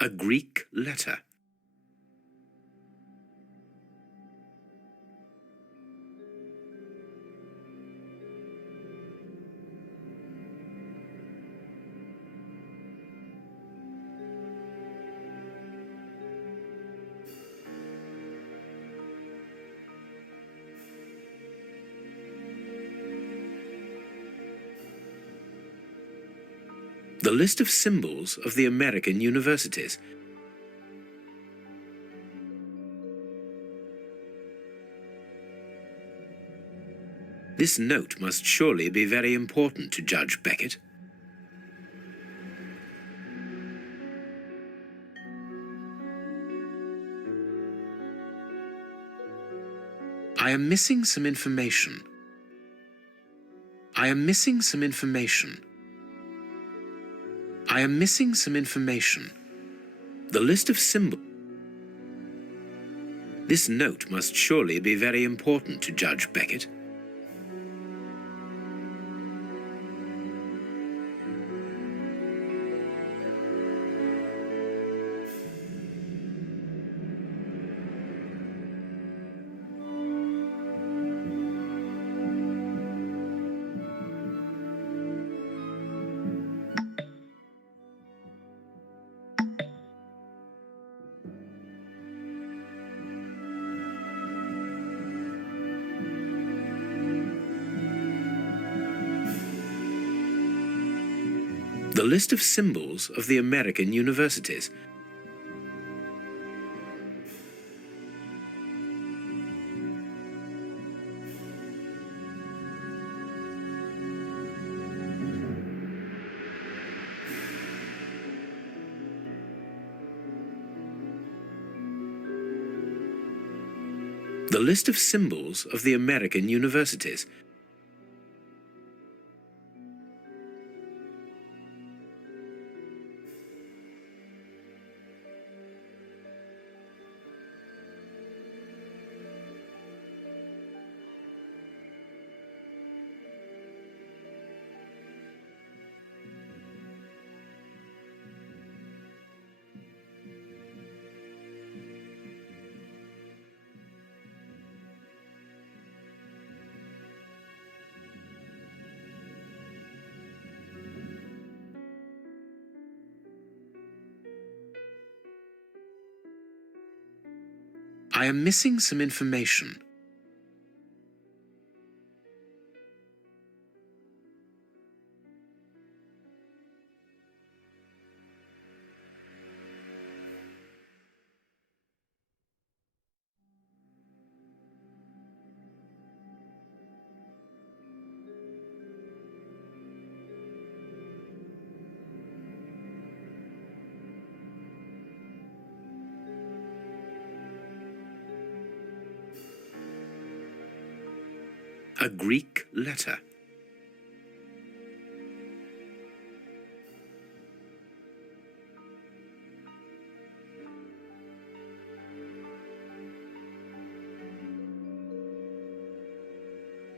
A Greek letter. The list of symbols of the American universities. This note must surely be very important to Judge Beckett. I am missing some information. I am missing some information. I am missing some information. The list of symbols. This note must surely be very important to Judge Beckett. The list of symbols of the American universities. The list of symbols of the American universities. I am missing some information. A Greek letter.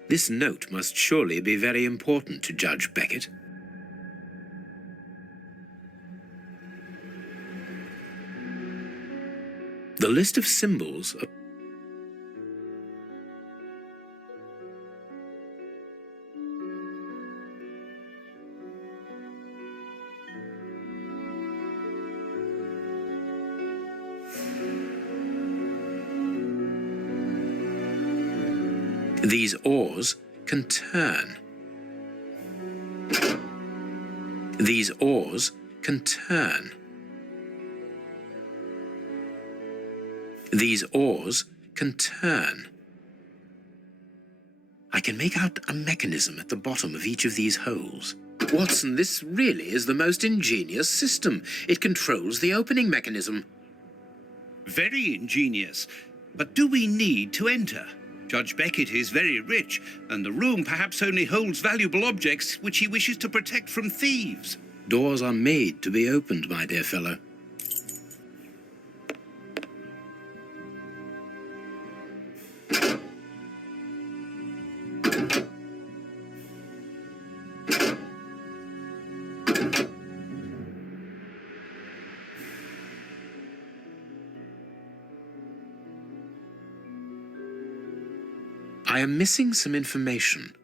This note must surely be very important to Judge Beckett. The list of symbols of These oars can turn. These oars can turn. These oars can turn. I can make out a mechanism at the bottom of each of these holes. Watson, this really is the most ingenious system. It controls the opening mechanism. Very ingenious. But do we need to enter? Judge Beckett is very rich, and the room perhaps only holds valuable objects which he wishes to protect from thieves. Doors are made to be opened, my dear fellow. I am missing some information.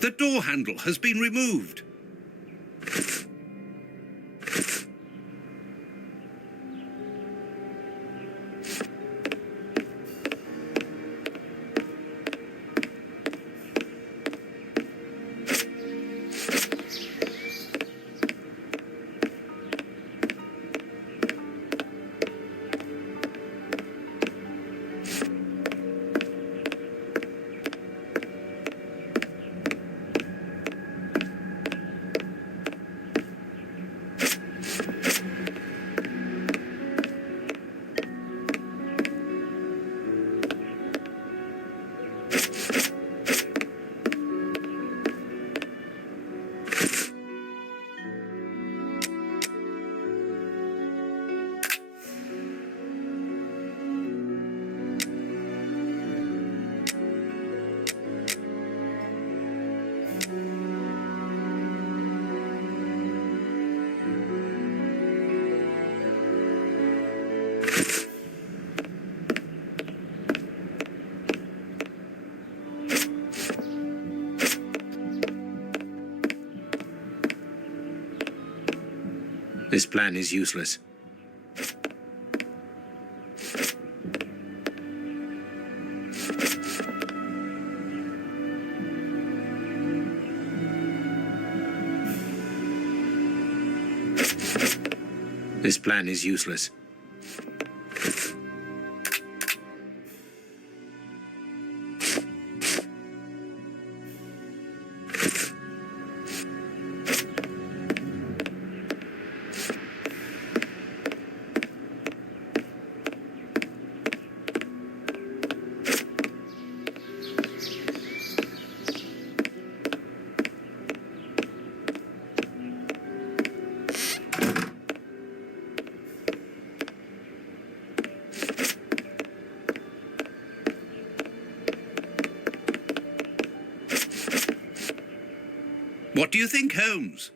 The door handle has been removed. This plan is useless. This plan is useless. What do you think, Holmes?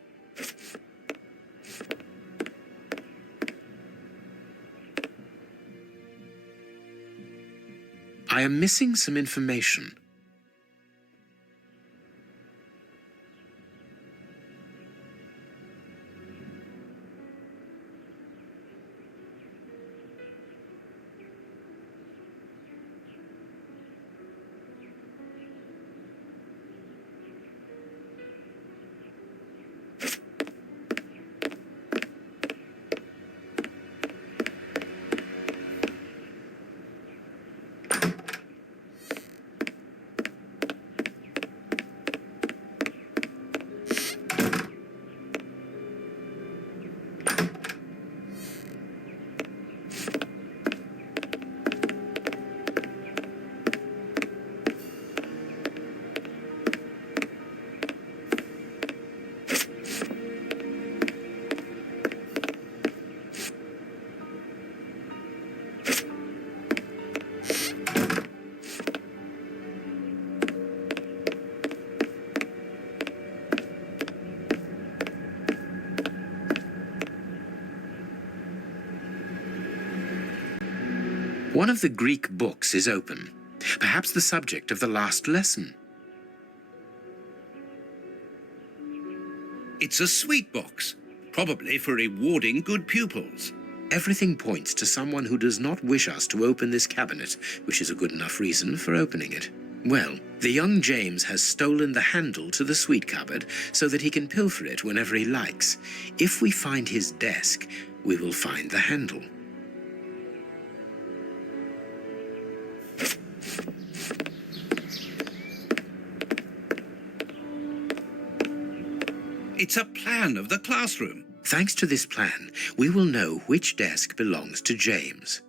I am missing some information. One of the Greek books is open, perhaps the subject of the last lesson. It's a sweet box, probably for rewarding good pupils. Everything points to someone who does not wish us to open this cabinet, which is a good enough reason for opening it. Well, the young James has stolen the handle to the sweet cupboard so that he can pilfer it whenever he likes. If we find his desk, we will find the handle. It's a plan of the classroom. Thanks to this plan, we will know which desk belongs to James.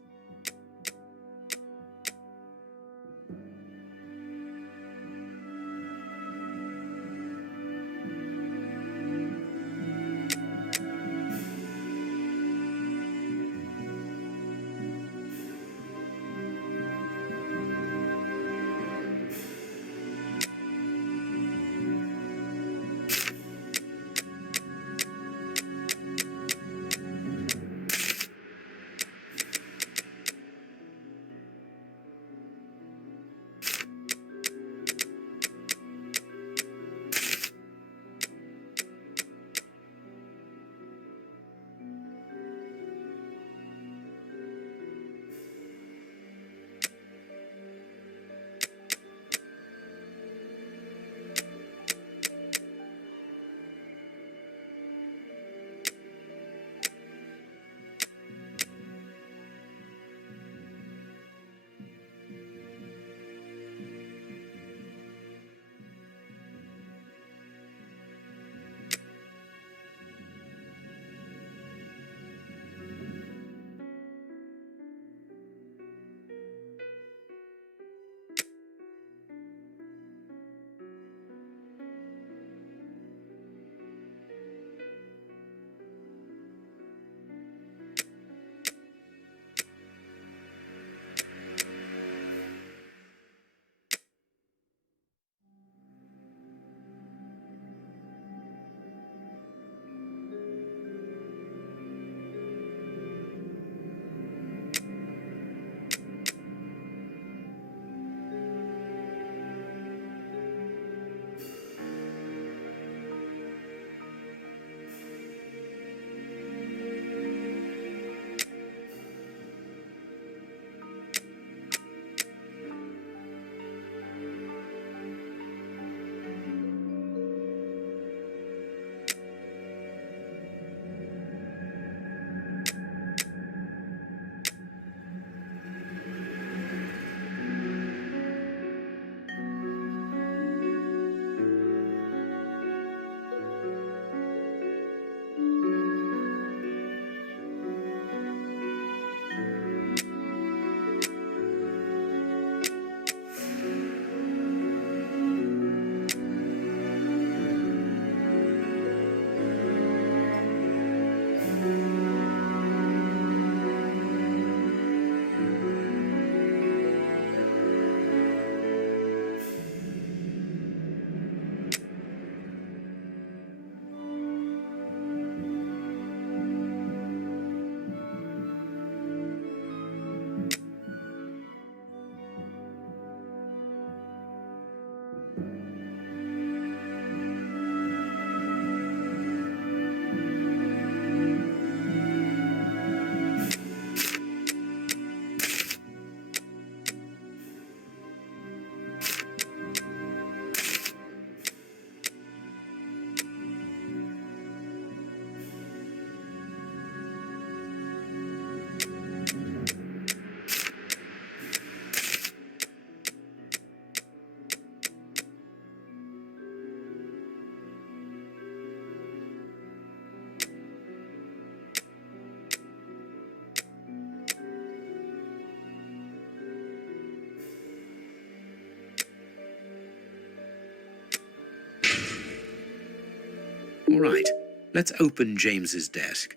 All right, let's open James's desk.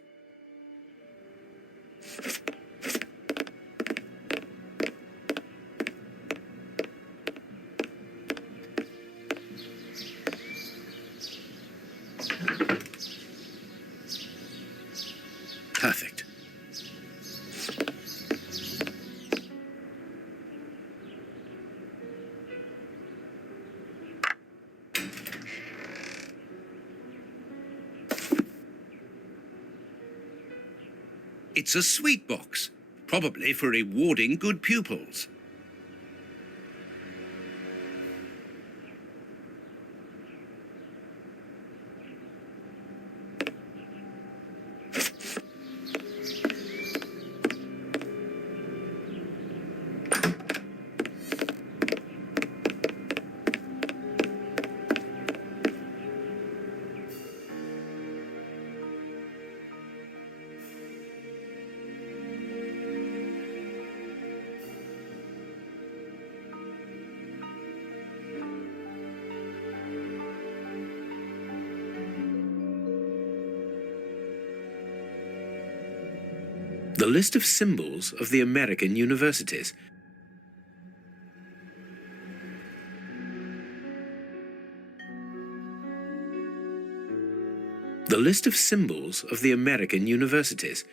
Perfect. It's a sweet box, probably for rewarding good pupils. The list of symbols of the American universities. The list of symbols of the American universities.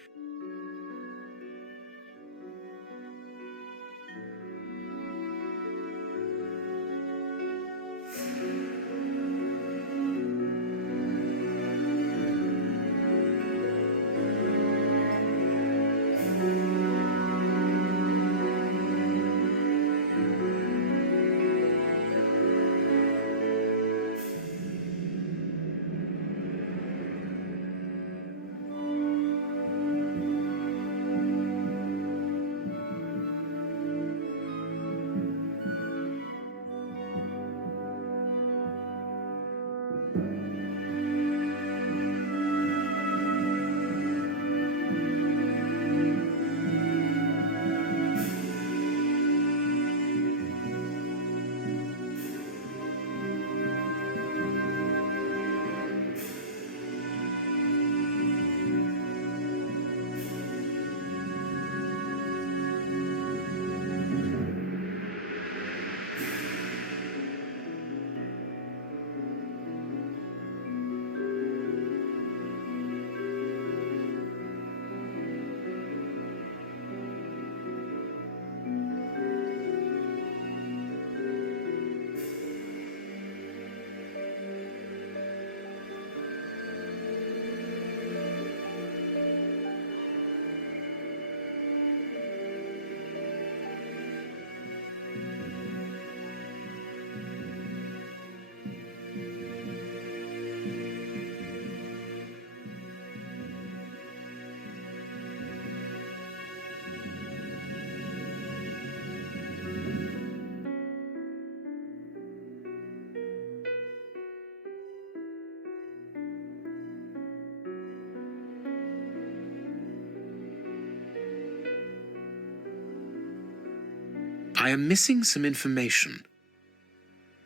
I am missing some information.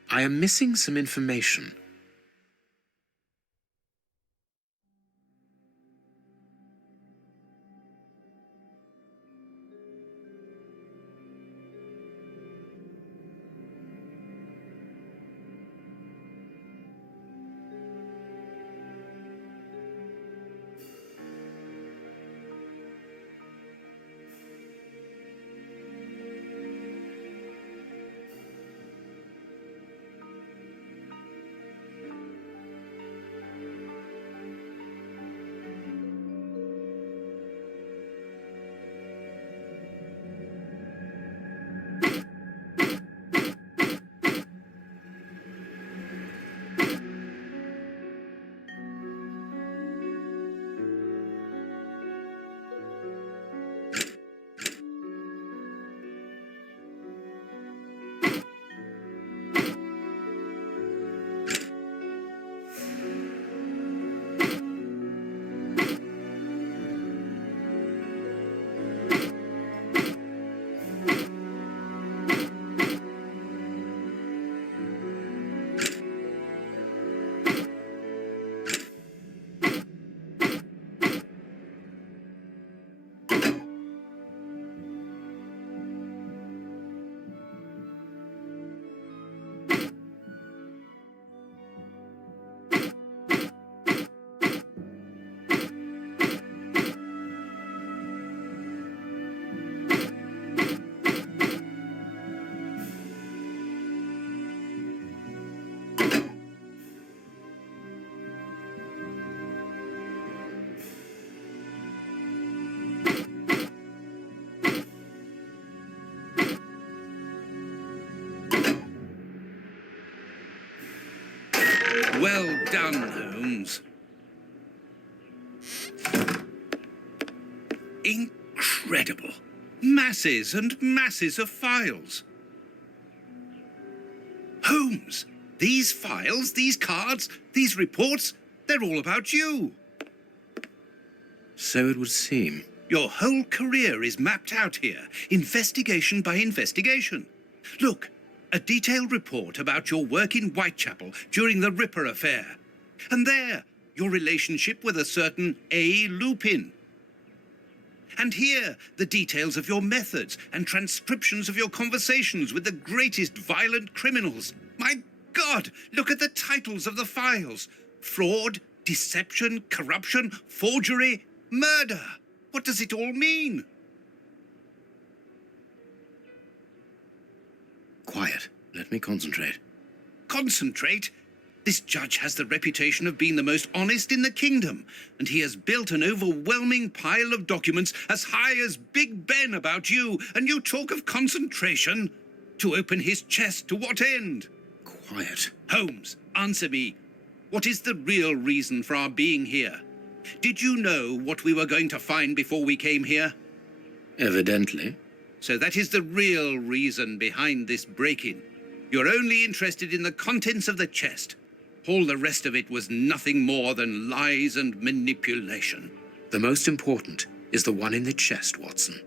I am missing some information. Well done, Holmes. Incredible. Masses and masses of files. Holmes, these files, these cards, these reports, they're all about you. So it would seem. Your whole career is mapped out here, investigation by investigation. Look, a detailed report about your work in Whitechapel during the Ripper affair. And there, your relationship with a certain A. Lupin. And here, the details of your methods and transcriptions of your conversations with the greatest violent criminals. My God, look at the titles of the files. Fraud, deception, corruption, forgery, murder. What does it all mean? Quiet. Let me concentrate. Concentrate? This judge has the reputation of being the most honest in the kingdom, and he has built an overwhelming pile of documents as high as Big Ben about you, and you talk of concentration? To open his chest to what end? Quiet. Holmes, answer me. What is the real reason for our being here? Did you know what we were going to find before we came here? Evidently. So that is the real reason behind this break-in. You're only interested in the contents of the chest. All the rest of it was nothing more than lies and manipulation. The most important is the one in the chest, Watson.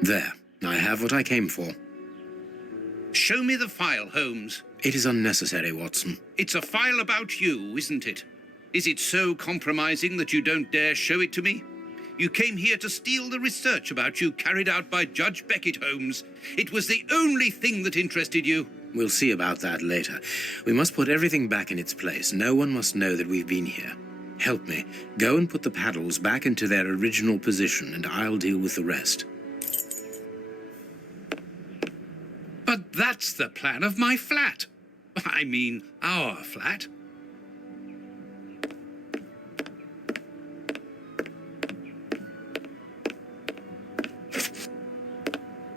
There. I have what I came for. Show me the file, Holmes. It is unnecessary, Watson. It's a file about you, isn't it? Is it so compromising that you don't dare show it to me? You came here to steal the research about you carried out by Judge Beckett, Holmes. It was the only thing that interested you. We'll see about that later. We must put everything back in its place. No one must know that we've been here. Help me. Go and put the paddles back into their original position, and I'll deal with the rest. But that's the plan of my flat. I mean, our flat.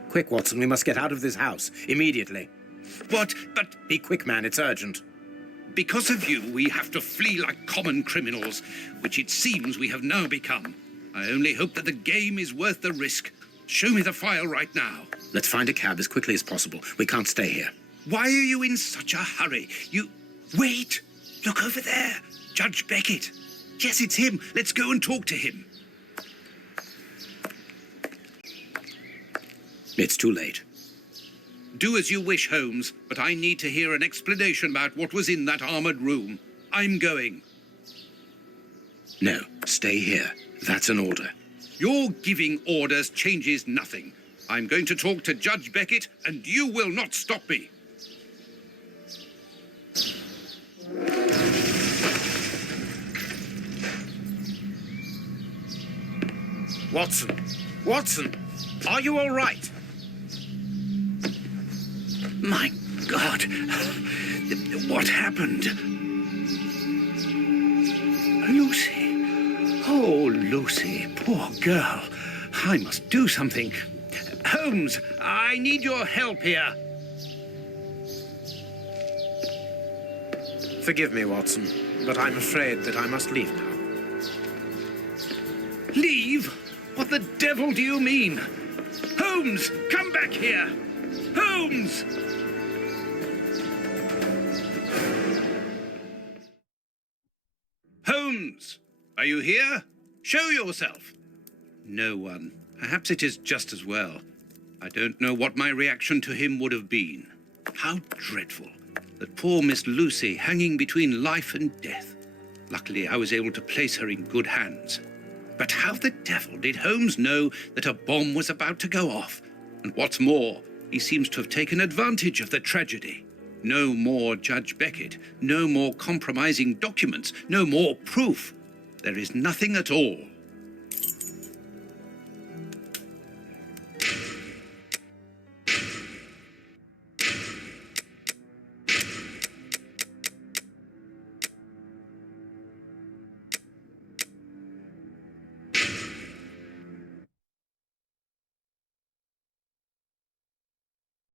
Quick, Watson, we must get out of this house. Immediately. What? But Be quick, man. It's urgent. because of you, we have to flee like common criminals, which it seems we have now become. I only hope that the game is worth the risk. Show me the file right now. Let's find a cab as quickly as possible. We can't stay here. Why are you in such a hurry? Wait! Look over there. Judge Beckett. Yes, it's him. Let's go and talk to him. It's too late. Do as you wish, Holmes, but I need to hear an explanation about what was in that armored room. I'm going. No, stay here. That's an order. Your giving orders changes nothing. I'm going to talk to Judge Beckett, and you will not stop me. Watson! Watson! Are you all right? My God! What happened? Lucy. Oh, Lucy, poor girl. I must do something. Holmes, I need your help here. Forgive me, Watson, but I'm afraid that I must leave now. Leave? What the devil do you mean? Holmes, come back here! Holmes! Holmes! Are you here? Show yourself! No one. Perhaps it is just as well. I don't know what my reaction to him would have been. How dreadful. That poor Miss Lucy hanging between life and death. Luckily, I was able to place her in good hands. But how the devil did Holmes know that a bomb was about to go off? And what's more, he seems to have taken advantage of the tragedy. No more Judge Beckett, no more compromising documents, no more proof. There is nothing at all.